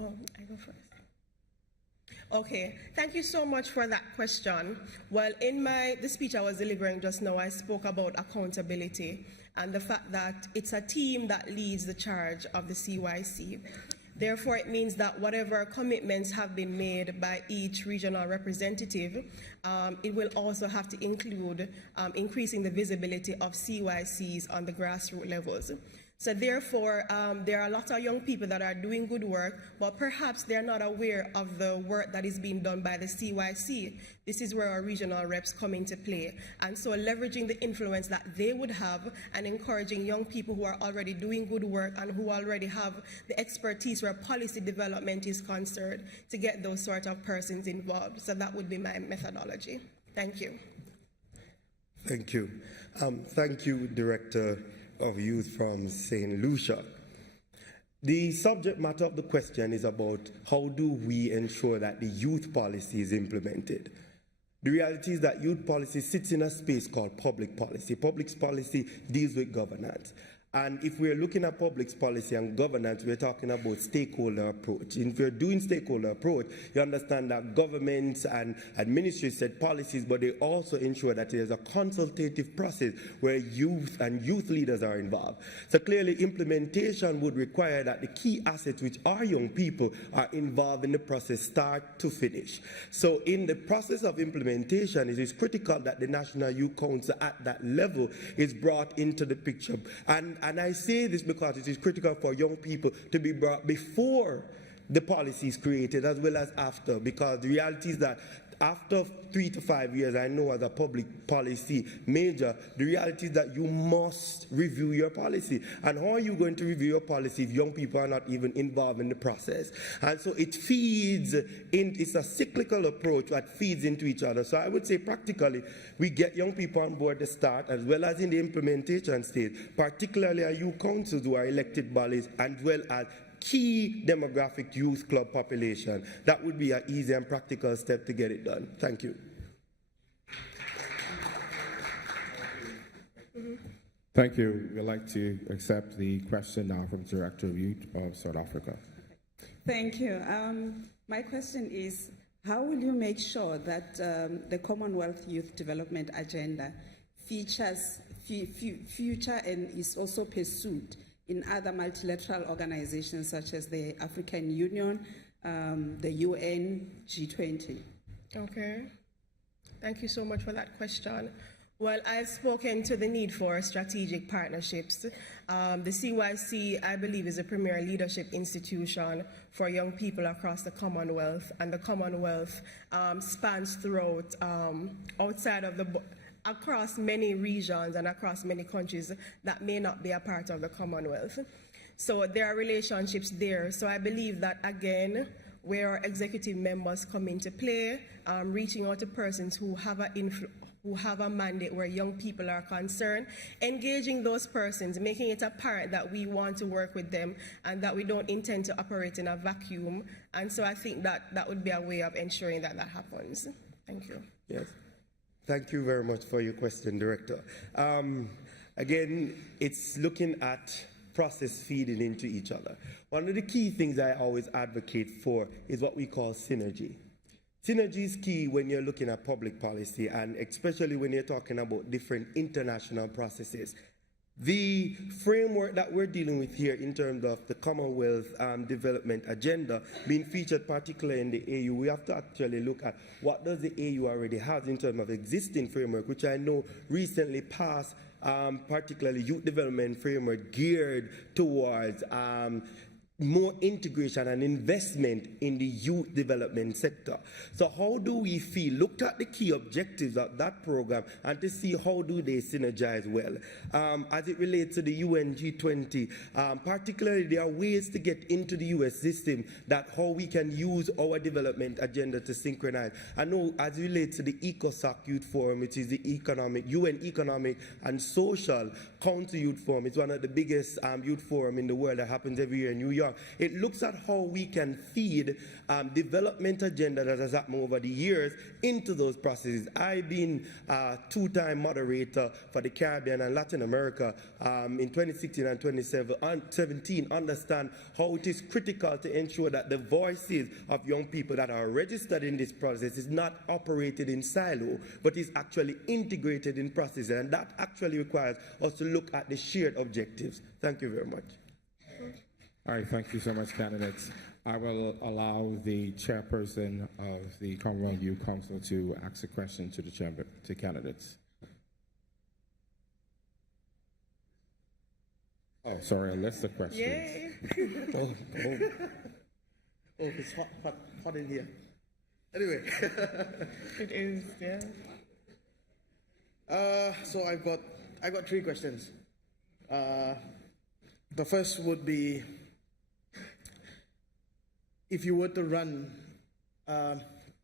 Oh, I go first. Okay, thank you so much for that question. Well, in the speech I was delivering just now, I spoke about accountability and the fact that it's a team that leads the charge of the CYC. Therefore, it means that whatever commitments have been made by each regional representative, it will also have to include increasing the visibility of CYCs on the grassroots levels. So therefore, there are a lot of young people that are doing good work, but perhaps they're not aware of the work that is being done by the CYC. This is where our regional reps come into play. And so leveraging the influence that they would have and encouraging young people who are already doing good work and who already have the expertise where policy development is concerned to get those sort of persons involved. So that would be my methodology. Thank you. Thank you. Thank you, Director of Youth from St. Lucia. The subject matter of the question is about how do we ensure that the youth policy is implemented. The reality is that youth policy sits in a space called public policy. Public policy deals with governance. And if we're looking at public policy and governance, we're talking about stakeholder approach. If you're doing stakeholder approach, you understand that governments and ministries set policies, but they also ensure that there's a consultative process where youth and youth leaders are involved. So clearly, implementation would require that the key assets, which are young people, are involved in the process start to finish. So in the process of implementation, it is critical that the National Youth Council at that level is brought into the picture. And I say this because it is critical for young people to be brought before the policies created as well as after, because the reality is that after 3 to 5 years, I know as a public policy major, the reality is that you must review your policy. And how are you going to review your policy if young people are not even involved in the process? And so it feeds in, it's a cyclical approach that feeds into each other. So I would say practically, we get young people on board the start as well as in the implementation stage, particularly our youth councils who are elected bodies, as well as key demographic youth club population. That would be an easy and practical step to get it done. Thank you. Thank you. We'd like to accept the question now from the Director of Youth of South Africa. Thank you. My question is, how will you make sure that the Commonwealth Youth Development Agenda features future and is also pursued in other multilateral organizations such as the African Union, the UN, G20? Okay. Thank you so much for that question. Well, I've spoken to the need for strategic partnerships. The CYC, I believe, is a premier leadership institution for young people across the Commonwealth, and the Commonwealth spans throughout, outside of the across many regions and across many countries that may not be a part of the Commonwealth. So there are relationships there. So I believe that, again, where our executive members come into play, reaching out to persons who have a mandate where young people are concerned, engaging those persons, making it apparent that we want to work with them and that we don't intend to operate in a vacuum. And so I think that that would be a way of ensuring that that happens. Thank you. Yes. Thank you very much for your question, Director. Again, it's looking at process feeding into each other. One of the key things I always advocate for is what we call synergy. Synergy is key when you're looking at public policy, and especially when you're talking about different international processes. The framework that we're dealing with here in terms of the Commonwealth Development Agenda being featured particularly in the AU, we have to actually look at what does the AU already have in terms of existing framework, which I know recently passed, particularly youth development framework geared towards more integration and investment in the youth development sector. So how do we feel? Looked at the key objectives of that program and to see how do they synergize well. As it relates to the UN G20, particularly there are ways to get into the US system that how we can use our development agenda to synchronize. I know as it relates to the ECOSOC Youth Forum, which is the UN Economic and Social Council Youth Forum, it's one of the biggest youth forum in the world that happens every year in New York. It looks at how we can feed development agenda that has happened over the years into those processes. I've been a two-time moderator for the Caribbean and Latin America in 2016 and 2017, understand how it is critical to ensure that the voices of young people that are registered in this process is not operated in silo, but is actually integrated in processes. And that actually requires us to look at the shared objectives. Thank you very much. All right, thank you so much, candidates. I will allow the chairperson of the Commonwealth Youth Council to ask a question to the chamber, to candidates. Oh, sorry, a list of questions. Yay! It's hot in here. Anyway. It is, yeah. So I've got three questions. The first would be, if you were to run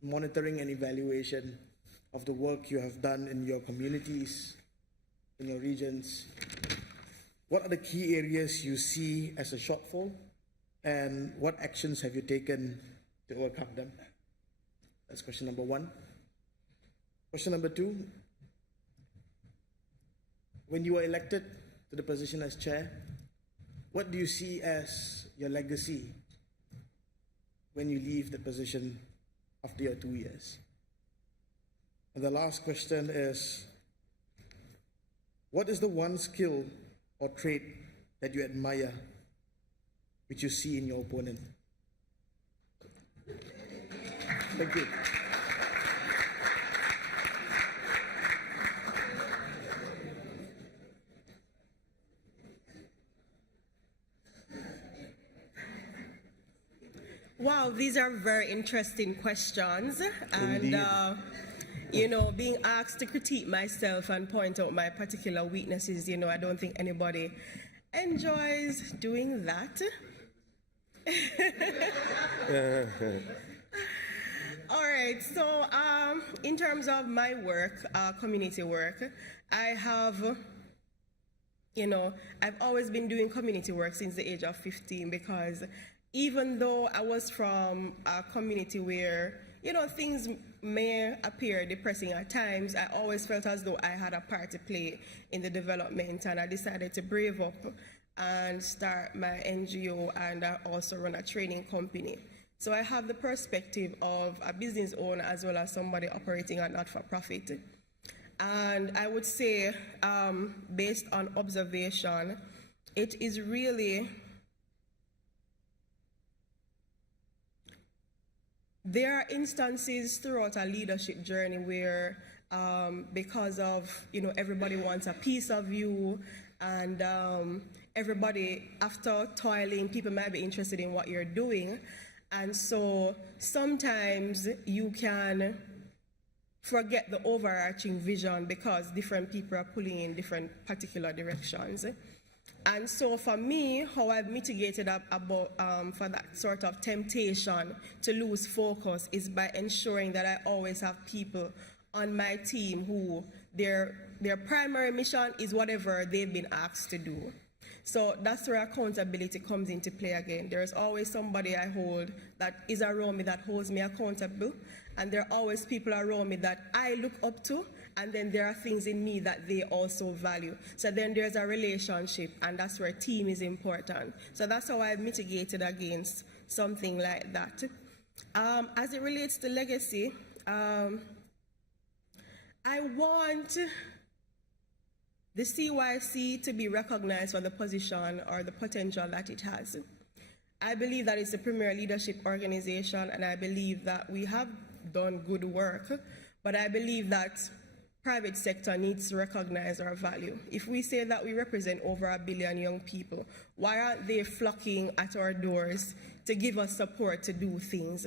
monitoring and evaluation of the work you have done in your communities, in your regions, what are the key areas you see as a shortfall, and what actions have you taken to overcome them? That's question number one. Question number two, when you were elected to the position as chair, what do you see as your legacy when you leave the position after your 2 years? And the last question is, what is the one skill or trait that you admire, which you see in your opponent? Thank you. Wow, these are very interesting questions. Indeed. And, you know, being asked to critique myself and point out my particular weaknesses, you know, I don't think anybody enjoys doing that. All right, so in terms of my work, community work, I have, you know, I've always been doing community work since the age of 15, because even though I was from a community where, you know, things may appear depressing at times, I always felt as though I had a part to play in the development, and I decided to brave up and start my NGO, and I also run a training company. So I have the perspective of a business owner as well as somebody operating a not-for-profit. And I would say, based on observation, it is really, there are instances throughout a leadership journey where because of, you know, everybody wants a piece of you, and everybody, after toiling, people might be interested in what you're doing. And so sometimes you can forget the overarching vision because different people are pulling in different particular directions. And so for me, how I've mitigated for that sort of temptation to lose focus is by ensuring that I always have people on my team who their primary mission is whatever they've been asked to do. So that's where accountability comes into play again. There's always somebody I hold that is around me that holds me accountable, and there are always people around me that I look up to, and then there are things in me that they also value. So then there's a relationship, and that's where team is important. So that's how I've mitigated against something like that. As it relates to legacy, I want the CYC to be recognized for the position or the potential that it has. I believe that it's a premier leadership organization, and I believe that we have done good work, but I believe that private sector needs to recognize our value. If we say that we represent over 1 billion young people, why aren't they flocking at our doors to give us support to do things?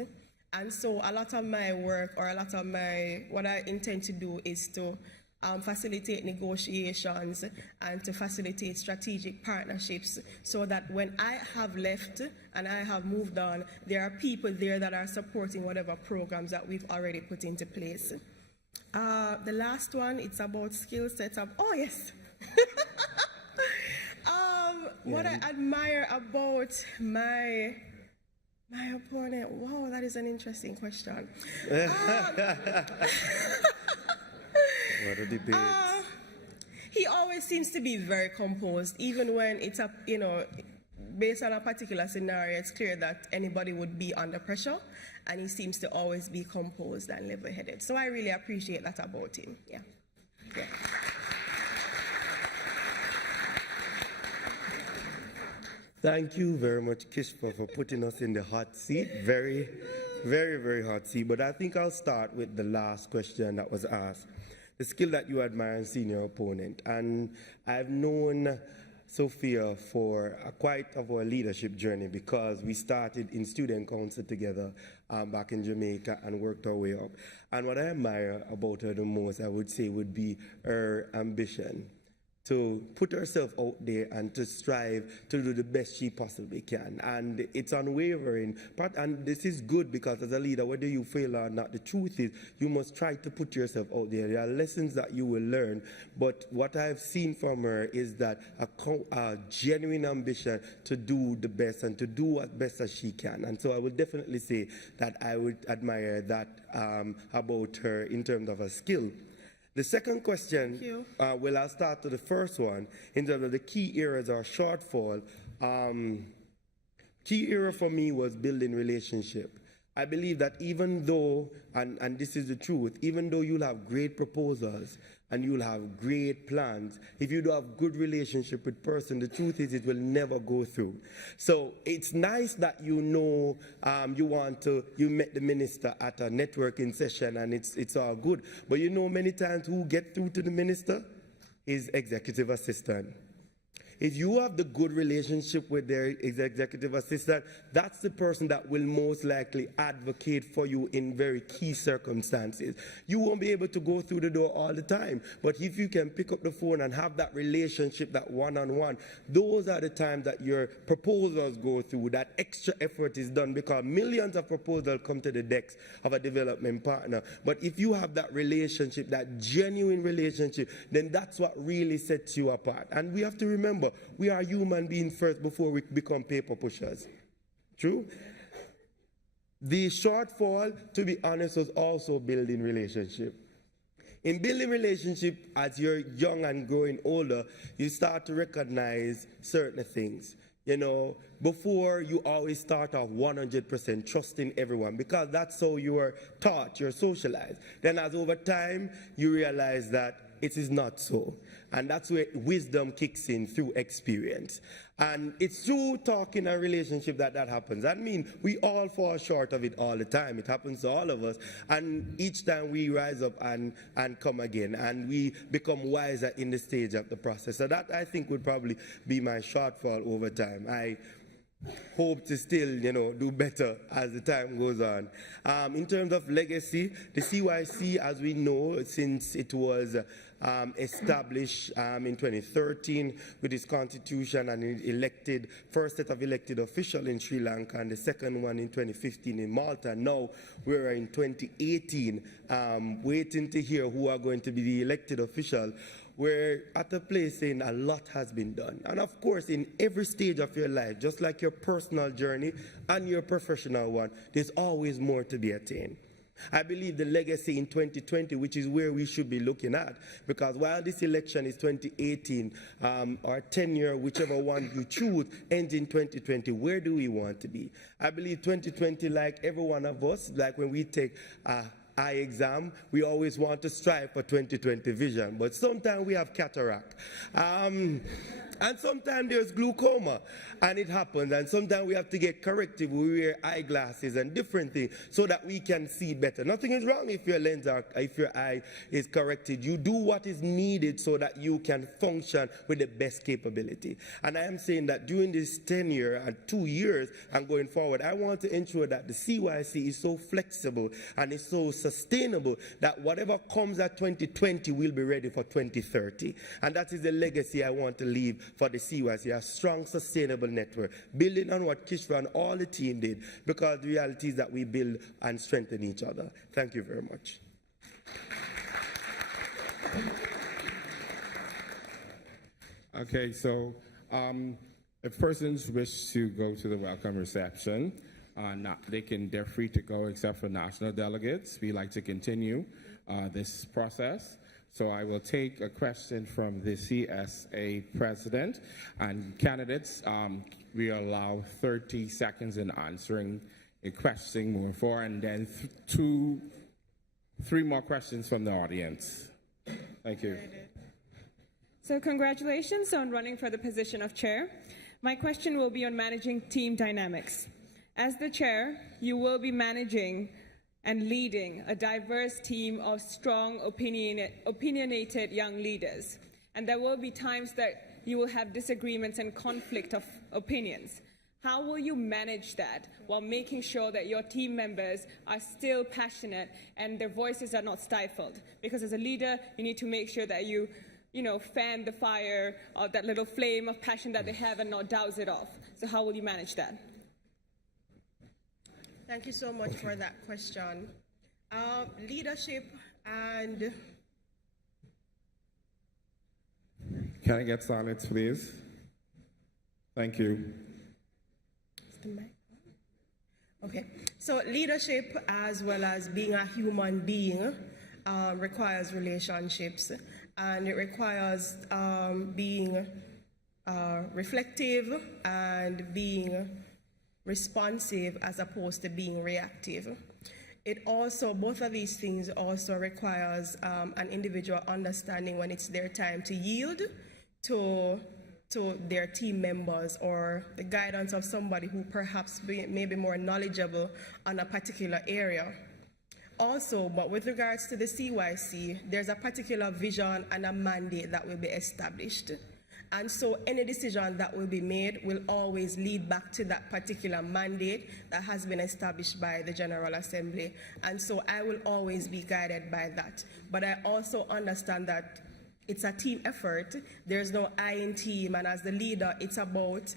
And so a lot of my work, or a lot of what I intend to do is to facilitate negotiations and to facilitate strategic partnerships, so that when I have left and I have moved on, there are people there that are supporting whatever programs that we've already put into place. The last one, it's about skill sets of, oh yes. What I admire about my opponent, wow, that is an interesting question. What a debate. He always seems to be very composed, even when it's a, you know, based on a particular scenario, it's clear that anybody would be under pressure, and he seems to always be composed and level-headed. So I really appreciate that about him. Yeah. Thank you very much, Kishpa, for putting us in the hot seat. Very, very, very hot seat. But I think I'll start with the last question that was asked. The skill that you admire and see in your opponent. And I've known Sophia for quite of our leadership journey, because we started in student council together back in Jamaica and worked our way up. And what I admire about her the most, I would say, would be her ambition to put herself out there and to strive to do the best she possibly can. And it's unwavering. And this is good, because as a leader, whether you fail or not, the truth is you must try to put yourself out there. There are lessons that you will learn. But what I've seen from her is that a genuine ambition to do the best and to do as best as she can. And so I would definitely say that I would admire that about her in terms of her skill. The second question, well, I'll start to the first one, in terms of the key areas or shortfall. Key area for me was building relationship. I believe that even though, and this is the truth, even though you'll have great proposals and you'll have great plans, if you don't have good relationship with person, the truth is it will never go through. So it's nice that you know you met the minister at a networking session and it's all good. But you know many times who get through to the minister is executive assistant. If you have the good relationship with their executive assistant, that's the person that will most likely advocate for you in very key circumstances. You won't be able to go through the door all the time, but if you can pick up the phone and have that relationship, that one-on-one, those are the times that your proposals go through, that extra effort is done, because millions of proposals come to the decks of a development partner. But if you have that relationship, that genuine relationship, then that's what really sets you apart. And we have to remember, we are human beings first before we become paper pushers. True? The shortfall, to be honest, was also building relationship. In building relationship, as you're young and growing older, you start to recognize certain things. You know, before you always start off 100% trusting everyone, because that's how you are taught, you're socialized. Then as over time, you realize that it is not so. And that's where wisdom kicks in through experience. And it's through talking and relationship that happens. I mean, we all fall short of it all the time. It happens to all of us. And each time we rise up and come again, and we become wiser in the stage of the process. So that, I think, would probably be my shortfall over time. I hope to still, do better as the time goes on. In terms of legacy, the CYC, as we know, since it was established in 2013 with its constitution, and it elected first set of elected officials in Sri Lanka and the second one in 2015 in Malta. Now we're in 2018 waiting to hear who are going to be the elected official. We're at a place saying a lot has been done. And of course, in every stage of your life, just like your personal journey and your professional one, there's always more to be attained. I believe the legacy in 2020, which is where we should be looking at, because while this election is 2018, our tenure, whichever one you choose, ends in 2020, where do we want to be? I believe 2020, like every one of us, like when we take eye exam, we always want to strive for 2020 vision, but sometimes we have cataract. And sometimes there's glaucoma, and it happens, and sometimes we have to get corrective. We wear eyeglasses and different things so that we can see better. Nothing is wrong if your lens if your eye is corrected. You do what is needed so that you can function with the best capability. And I am saying that during this tenure and 2 years and going forward, I want to ensure that the CYC is so flexible and is so sustainable that whatever comes at 2020 will be ready for 2030. And that is the legacy I want to leave for the CYC, a strong, sustainable network, building on what Kishra and all the team did, because the reality is that we build and strengthen each other. Thank you very much. Okay, so if persons wish to go to the welcome reception, they're free to go except for national delegates. We like to continue this process. So I will take a question from the CSA president, and candidates, we allow 30 seconds in answering a question moving forward, and then three more questions from the audience. Thank you. So congratulations on running for the position of chair. My question will be on managing team dynamics. As the chair, you will be managing and leading a diverse team of strong, opinionated young leaders. And there will be times that you will have disagreements and conflict of opinions. How will you manage that while making sure that your team members are still passionate and their voices are not stifled? Because as a leader, you need to make sure that you fan the fire of that little flame of passion that they have and not douse it off. So how will you manage that? Thank you so much for that question. Leadership and... Can I get silence, please? Thank you. Okay, so leadership as well as being a human being requires relationships, and it requires being reflective and being responsive as opposed to being reactive. It also, both of these things also requires an individual understanding when it's their time to yield to their team members or the guidance of somebody who perhaps may be more knowledgeable on a particular area. Also, but with regards to the CYC, there's a particular vision and a mandate that will be established. And so any decision that will be made will always lead back to that particular mandate that has been established by the General Assembly. And so I will always be guided by that. But I also understand that it's a team effort. There's no I in team, and as the leader, it's about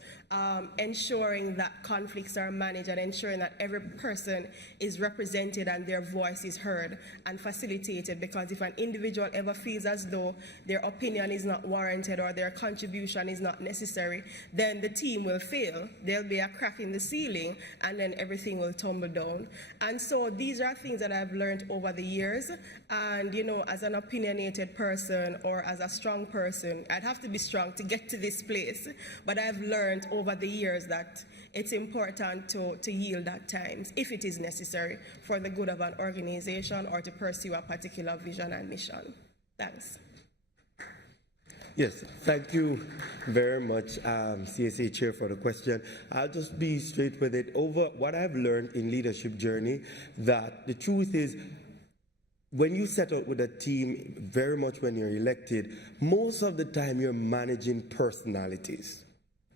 ensuring that conflicts are managed and ensuring that every person is represented and their voice is heard and facilitated, because if an individual ever feels as though their opinion is not warranted or their contribution is not necessary, then the team will fail. There'll be a crack in the ceiling and then everything will tumble down. And so these are things that I've learned over the years, and you know, as an opinionated person or as a strong person, I'd have to be strong to get to this place, but I've learned over the years that it's important to yield at times, if it is necessary, for the good of an organization or to pursue a particular vision and mission. Thanks. Yes, thank you very much, CSA Chair, for the question. I'll just be straight with it. Over what I've learned in leadership journey, that the truth is, when you set out with a team, very much when you're elected, most of the time you're managing personalities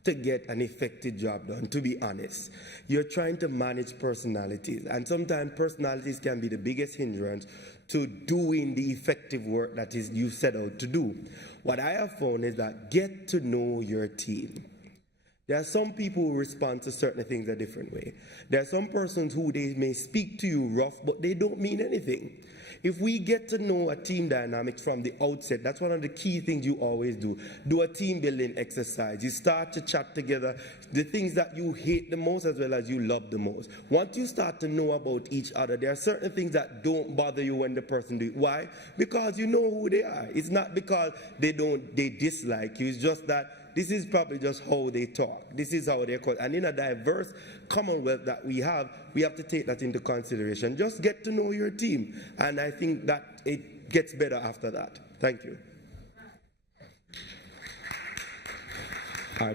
to get an effective job done, to be honest. You're trying to manage personalities, and sometimes personalities can be the biggest hindrance to doing the effective work that is you set out to do. What I have found is that get to know your team. There are some people who respond to certain things a different way. There are some persons who they may speak to you rough, but they don't mean anything. If we get to know a team dynamics from the outset, that's one of the key things you always do. Do a team building exercise. You start to chat together the things that you hate the most as well as you love the most. Once you start to know about each other, there are certain things that don't bother you when the person do it. Why? Because you know who they are. It's not because they dislike you. It's just that this is probably just how they talk. This is how they're called. And in a diverse Commonwealth that we have to take that into consideration. Just get to know your team. And I think that it gets better after that. Thank you.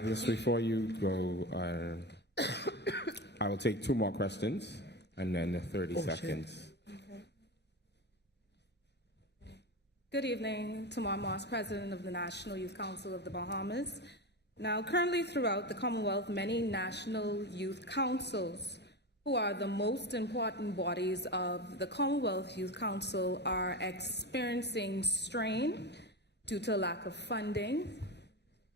Just before you go, I will take 2 more questions and then 30 seconds. Okay. Good evening, Tamar Moss, President of the National Youth Council of the Bahamas. Now, currently throughout the Commonwealth, many national youth councils, who are the most important bodies of the Commonwealth Youth Council, are experiencing strain due to lack of funding.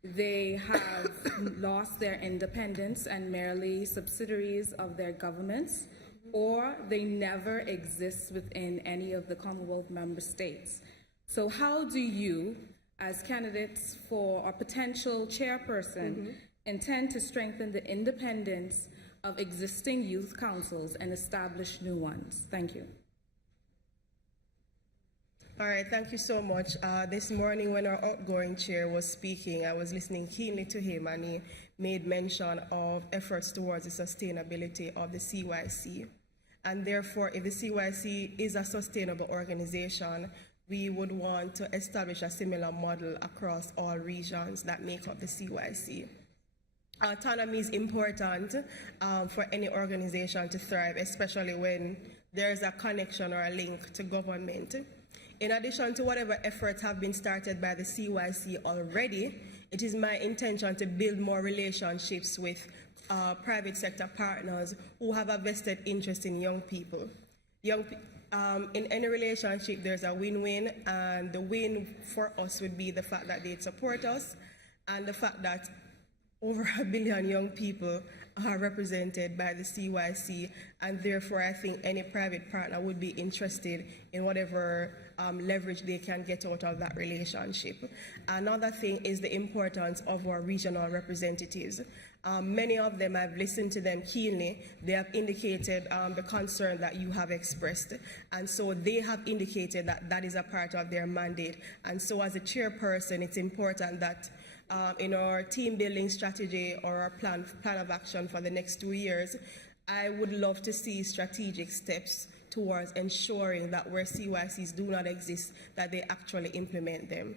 They have lost their independence and merely subsidiaries of their governments, or they never exist within any of the Commonwealth member states. So how do you, as candidates for a potential chairperson, intend to strengthen the independence of existing youth councils and establish new ones? Thank you. All right, thank you so much. This morning when our outgoing chair was speaking, I was listening keenly to him, and he made mention of efforts towards the sustainability of the CYC. And therefore, if the CYC is a sustainable organization, we would want to establish a similar model across all regions that make up the CYC. Autonomy is important for any organization to thrive, especially when there is a connection or a link to government. In addition to whatever efforts have been started by the CYC already, it is my intention to build more relationships with private sector partners who have a vested interest in young people. In any relationship, there's a win-win, and the win for us would be the fact that they'd support us and the fact that over 1 billion young people are represented by the CYC, and therefore I think any private partner would be interested in whatever leverage they can get out of that relationship. Another thing is the importance of our regional representatives. Many of them, I've listened to them keenly. They have indicated the concern that you have expressed, and so they have indicated that that is a part of their mandate. And so as a chairperson, it's important that in our team building strategy or our plan of action for the next 2 years, I would love to see strategic steps towards ensuring that where CYCs do not exist, that they actually implement them,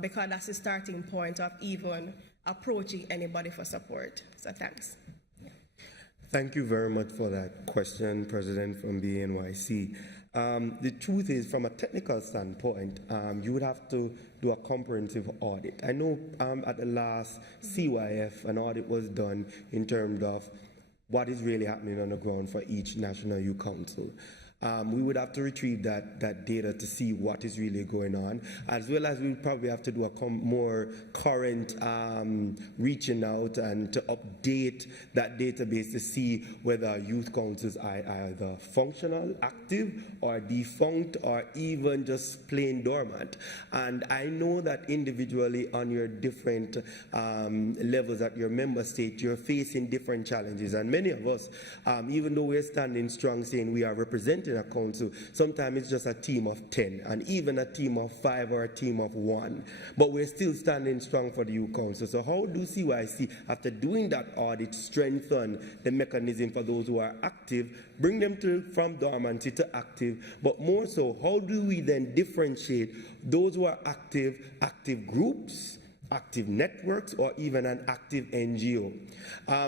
because that's the starting point of even approaching anybody for support. So thanks. Thank you very much for that question, President from BNYC. The truth is, from a technical standpoint, you would have to do a comprehensive audit. I know at the last CYF, an audit was done in terms of what is really happening on the ground for each National Youth Council. We would have to retrieve that data to see what is really going on, as well as we would probably have to do a more current reaching out and to update that database to see whether youth councils are either functional, active, or defunct, or even just plain dormant. And I know that individually on your different levels at your member state, you're facing different challenges. And many of us, even though we're standing strong saying we are representing a council, sometimes it's just a team of 10, and even a team of 5 or a team of 1. But we're still standing strong for the youth council. So how do CYC, after doing that audit, strengthen the mechanism for those who are active, bring them from dormancy to active, but more so, how do we then differentiate those who are active groups, active networks, or even an active NGO.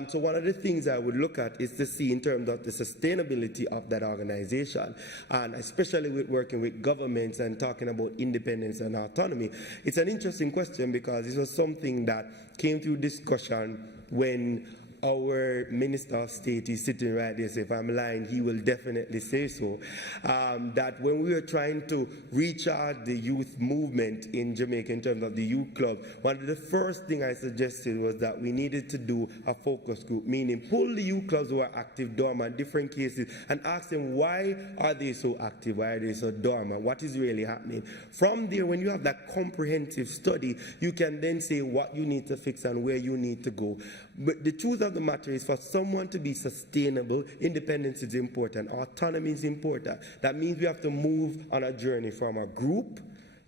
So one of the things I would look at is to see in terms of the sustainability of that organization, and especially with working with governments and talking about independence and autonomy. It's an interesting question because this was something that came through discussion when our Minister of State is sitting right there, so if I'm lying, he will definitely say so, that when we were trying to recharge the youth movement in Jamaica in terms of the youth club, one of the first things I suggested was that we needed to do a focus group, meaning pull the youth clubs who are active, dormant, different cases, and ask them why are they so active, why are they so dormant, what is really happening. From there, when you have that comprehensive study, you can then say what you need to fix and where you need to go. But the truth of the matter is, for someone to be sustainable, independence is important, autonomy is important. That means we have to move on a journey from a group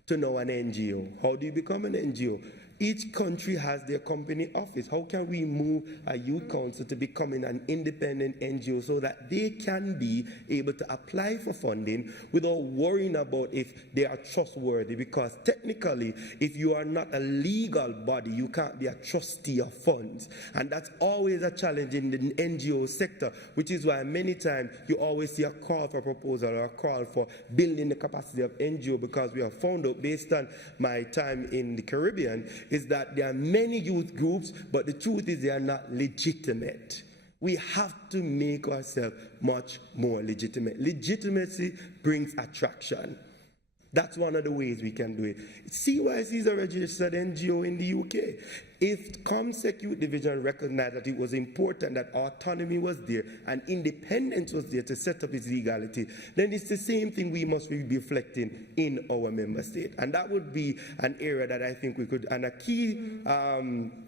to now an NGO. How do you become an NGO? Each country has their company office. How can we move a youth council to becoming an independent NGO so that they can be able to apply for funding without worrying about if they are trustworthy? Because technically, if you are not a legal body, you can't be a trustee of funds. And that's always a challenge in the NGO sector, which is why many times you always see a call for proposal or a call for building the capacity of NGO, because we have found out, based on my time in the Caribbean, is that there are many youth groups, but the truth is they are not legitimate. We have to make ourselves much more legitimate. Legitimacy brings attraction. That's one of the ways we can do it. CYC is a registered NGO in the UK. If ComSec Youth Division recognized that it was important that autonomy was there and independence was there to set up its legality, then it's the same thing we must be reflecting in our member state. And that would be an area that I think we could, and a key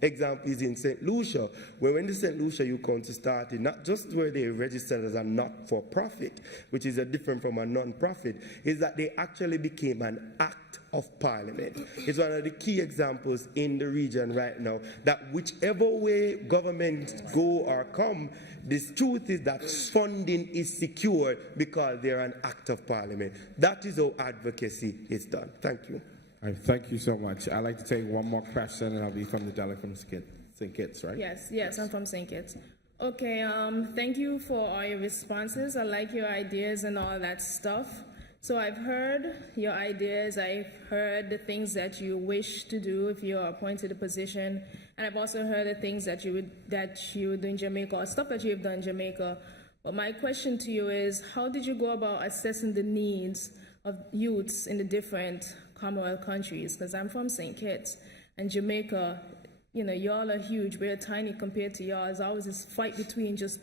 example is in St. Lucia, where when the St. Lucia Youth Council started, not just were they registered as a not-for-profit, which is different from a non-profit, is that they actually became an act of parliament. It's one of the key examples in the region right now that whichever way governments go or come, the truth is that funding is secure because they're an act of parliament. That is how advocacy is done. Thank you. All right, thank you so much. I'd like to take one more question, and I'll be from the delegate from St. Kitts, right? Yes, I'm from St. Kitts. Okay, thank you for all your responses. I like your ideas and all that stuff. So I've heard your ideas, I've heard the things that you wish to do if you're appointed a position, and I've also heard the things that you would do in Jamaica, or stuff that you've done in Jamaica. But my question to you is, how did you go about assessing the needs of youths in the different Commonwealth countries? Because I'm from St. Kitts, and Jamaica, you know, y'all are huge, we're tiny compared to y'all. There's always this fight between just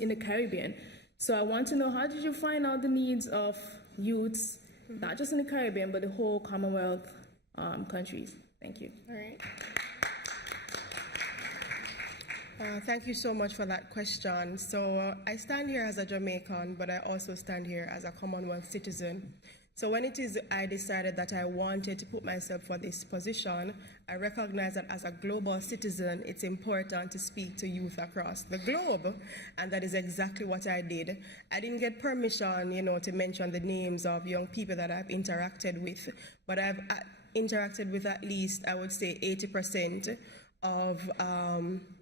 in the Caribbean. So I want to know, how did you find out the needs of youths, not just in the Caribbean, but the whole Commonwealth countries? Thank you. All right. Thank you so much for that question. So I stand here as a Jamaican, but I also stand here as a Commonwealth citizen. So when I decided that I wanted to put myself for this position, I recognize that as a global citizen, it's important to speak to youth across the globe, and that is exactly what I did. I didn't get permission, to mention the names of young people that I've interacted with, but I've interacted with at least, I would say, 80% of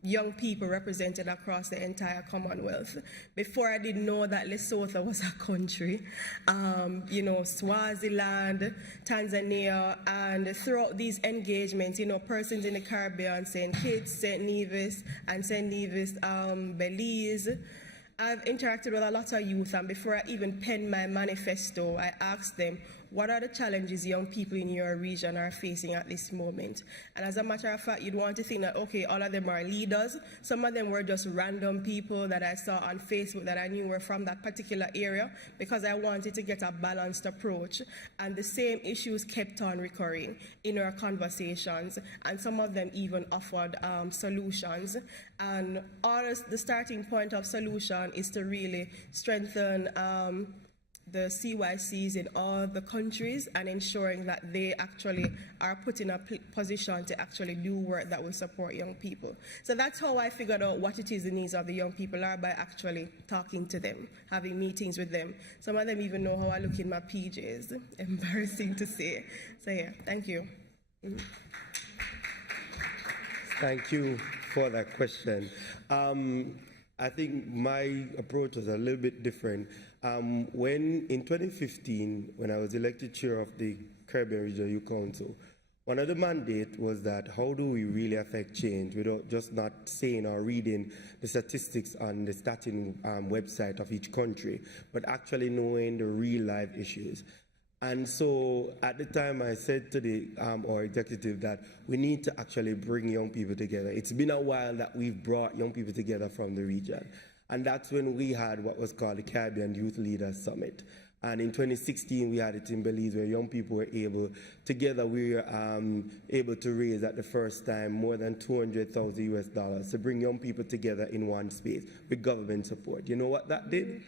young people represented across the entire Commonwealth. Before I didn't know that Lesotho was a country, you know, Swaziland, Tanzania, and throughout these engagements, you know, persons in the Caribbean, St. Kitts, St. Nevis, and St. Nevis, Belize. I've interacted with a lot of youth, and before I even penned my manifesto, I asked them, what are the challenges young people in your region are facing at this moment? And as a matter of fact, you'd want to think that, okay, all of them are leaders. Some of them were just random people that I saw on Facebook that I knew were from that particular area, because I wanted to get a balanced approach. And the same issues kept on recurring in our conversations, and some of them even offered solutions. And the starting point of solution is to really strengthen the CYCs in all the countries and ensuring that they actually are put in a position to actually do work that will support young people. So that's how I figured out what it is the needs of the young people are, by actually talking to them, having meetings with them. Some of them even know how I look in my PJs. Embarrassing to say. So yeah, thank you. Thank you for that question. I think my approach was a little bit different. When in 2015, when I was elected chair of the Caribbean Regional Youth Council, one of the mandates was that how do we really affect change without just not saying or reading the statistics on the starting website of each country, but actually knowing the real life issues. And so at the time I said to our executive that we need to actually bring young people together. It's been a while that we've brought young people together from the region. And that's when we had what was called the Caribbean Youth Leaders Summit. And in 2016, we had it in Belize, where young people were able, together we were able to raise at the first time more than $200,000 to bring young people together in one space with government support. You know what that did?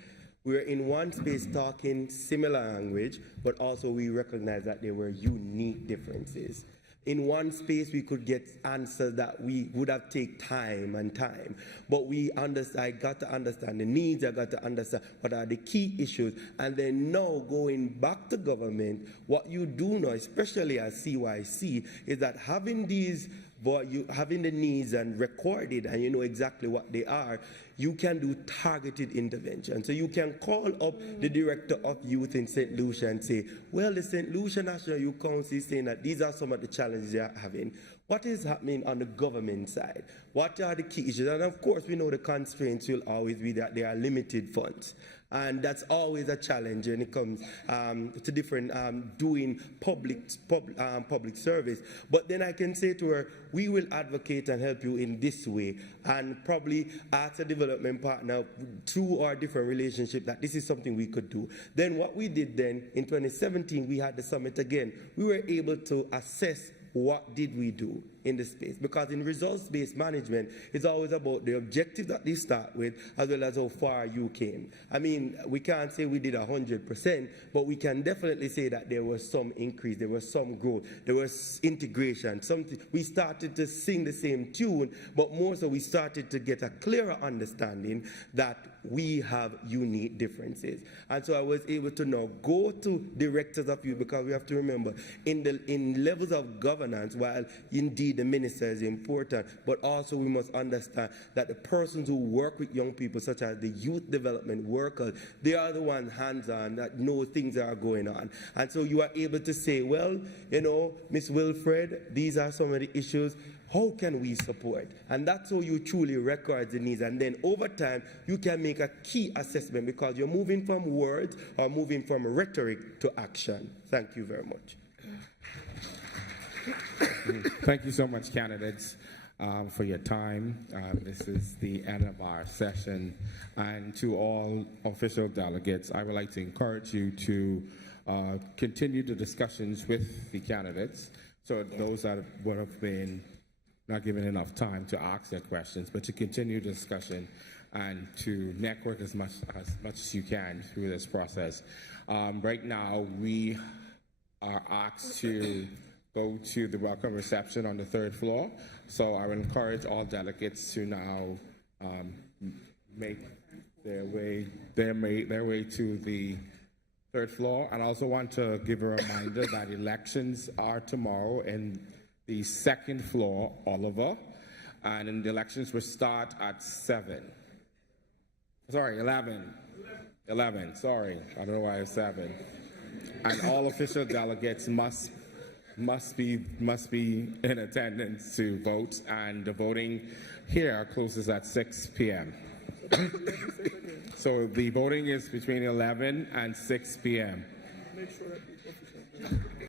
We were in one space talking similar language, but also we recognized that there were unique differences. In one space, we could get answers that we would have taken time and time. But I got to understand the needs, I got to understand what are the key issues. And then now going back to government, what you do now, especially as CYC, is that having the needs and recorded, and you know exactly what they are, you can do targeted intervention. So you can call up the director of youth in St. Lucia and say, well, the St. Lucia National Youth Council is saying that these are some of the challenges they are having. What is happening on the government side? What are the key issues? And of course, we know the constraints will always be that there are limited funds. And that's always a challenge when it comes to different doing public service. But then I can say to her, we will advocate and help you in this way, and probably ask a development partner through our different relationship that this is something we could do. Then what we did then, in 2017, we had the summit again. We were able to assess what did we do in the space, because in results-based management, it's always about the objective that they start with as well as how far you came. I mean, we can't say we did 100%, but we can definitely say that there was some increase, there was some growth, there was integration, something. We started to sing the same tune, but more so we started to get a clearer understanding that we have unique differences. And so I was able to now go to directors of youth, because we have to remember, in levels of governance, while indeed the minister is important, but also we must understand that the persons who work with young people, such as the youth development workers, they are the ones hands-on that know things that are going on. And so you are able to say, well, you know, Ms. Wilfred, these are some of the issues. How can we support? And that's how you truly record the needs. And then over time, you can make a key assessment, because you're moving from words or moving from rhetoric to action. Thank you very much. Thank you so much, candidates, for your time. This is the end of our session. And to all official delegates, I would like to encourage you to continue the discussions with the candidates. So those that would have been not given enough time to ask their questions, but to continue the discussion and to network as much as you can through this process. Right now, we are asked to go to the welcome reception on the 3rd floor. So I would encourage all delegates to now make their way to the 3rd floor. And I also want to give a reminder that elections are tomorrow in the 2nd floor, Oliver. and the elections will start at 7. Sorry, 11. 11, sorry. I don't know why it's 7. And all official delegates must be in attendance to vote, and the voting here closes at 6 p.m. So the voting is between 11 and 6 p.m. Make sure that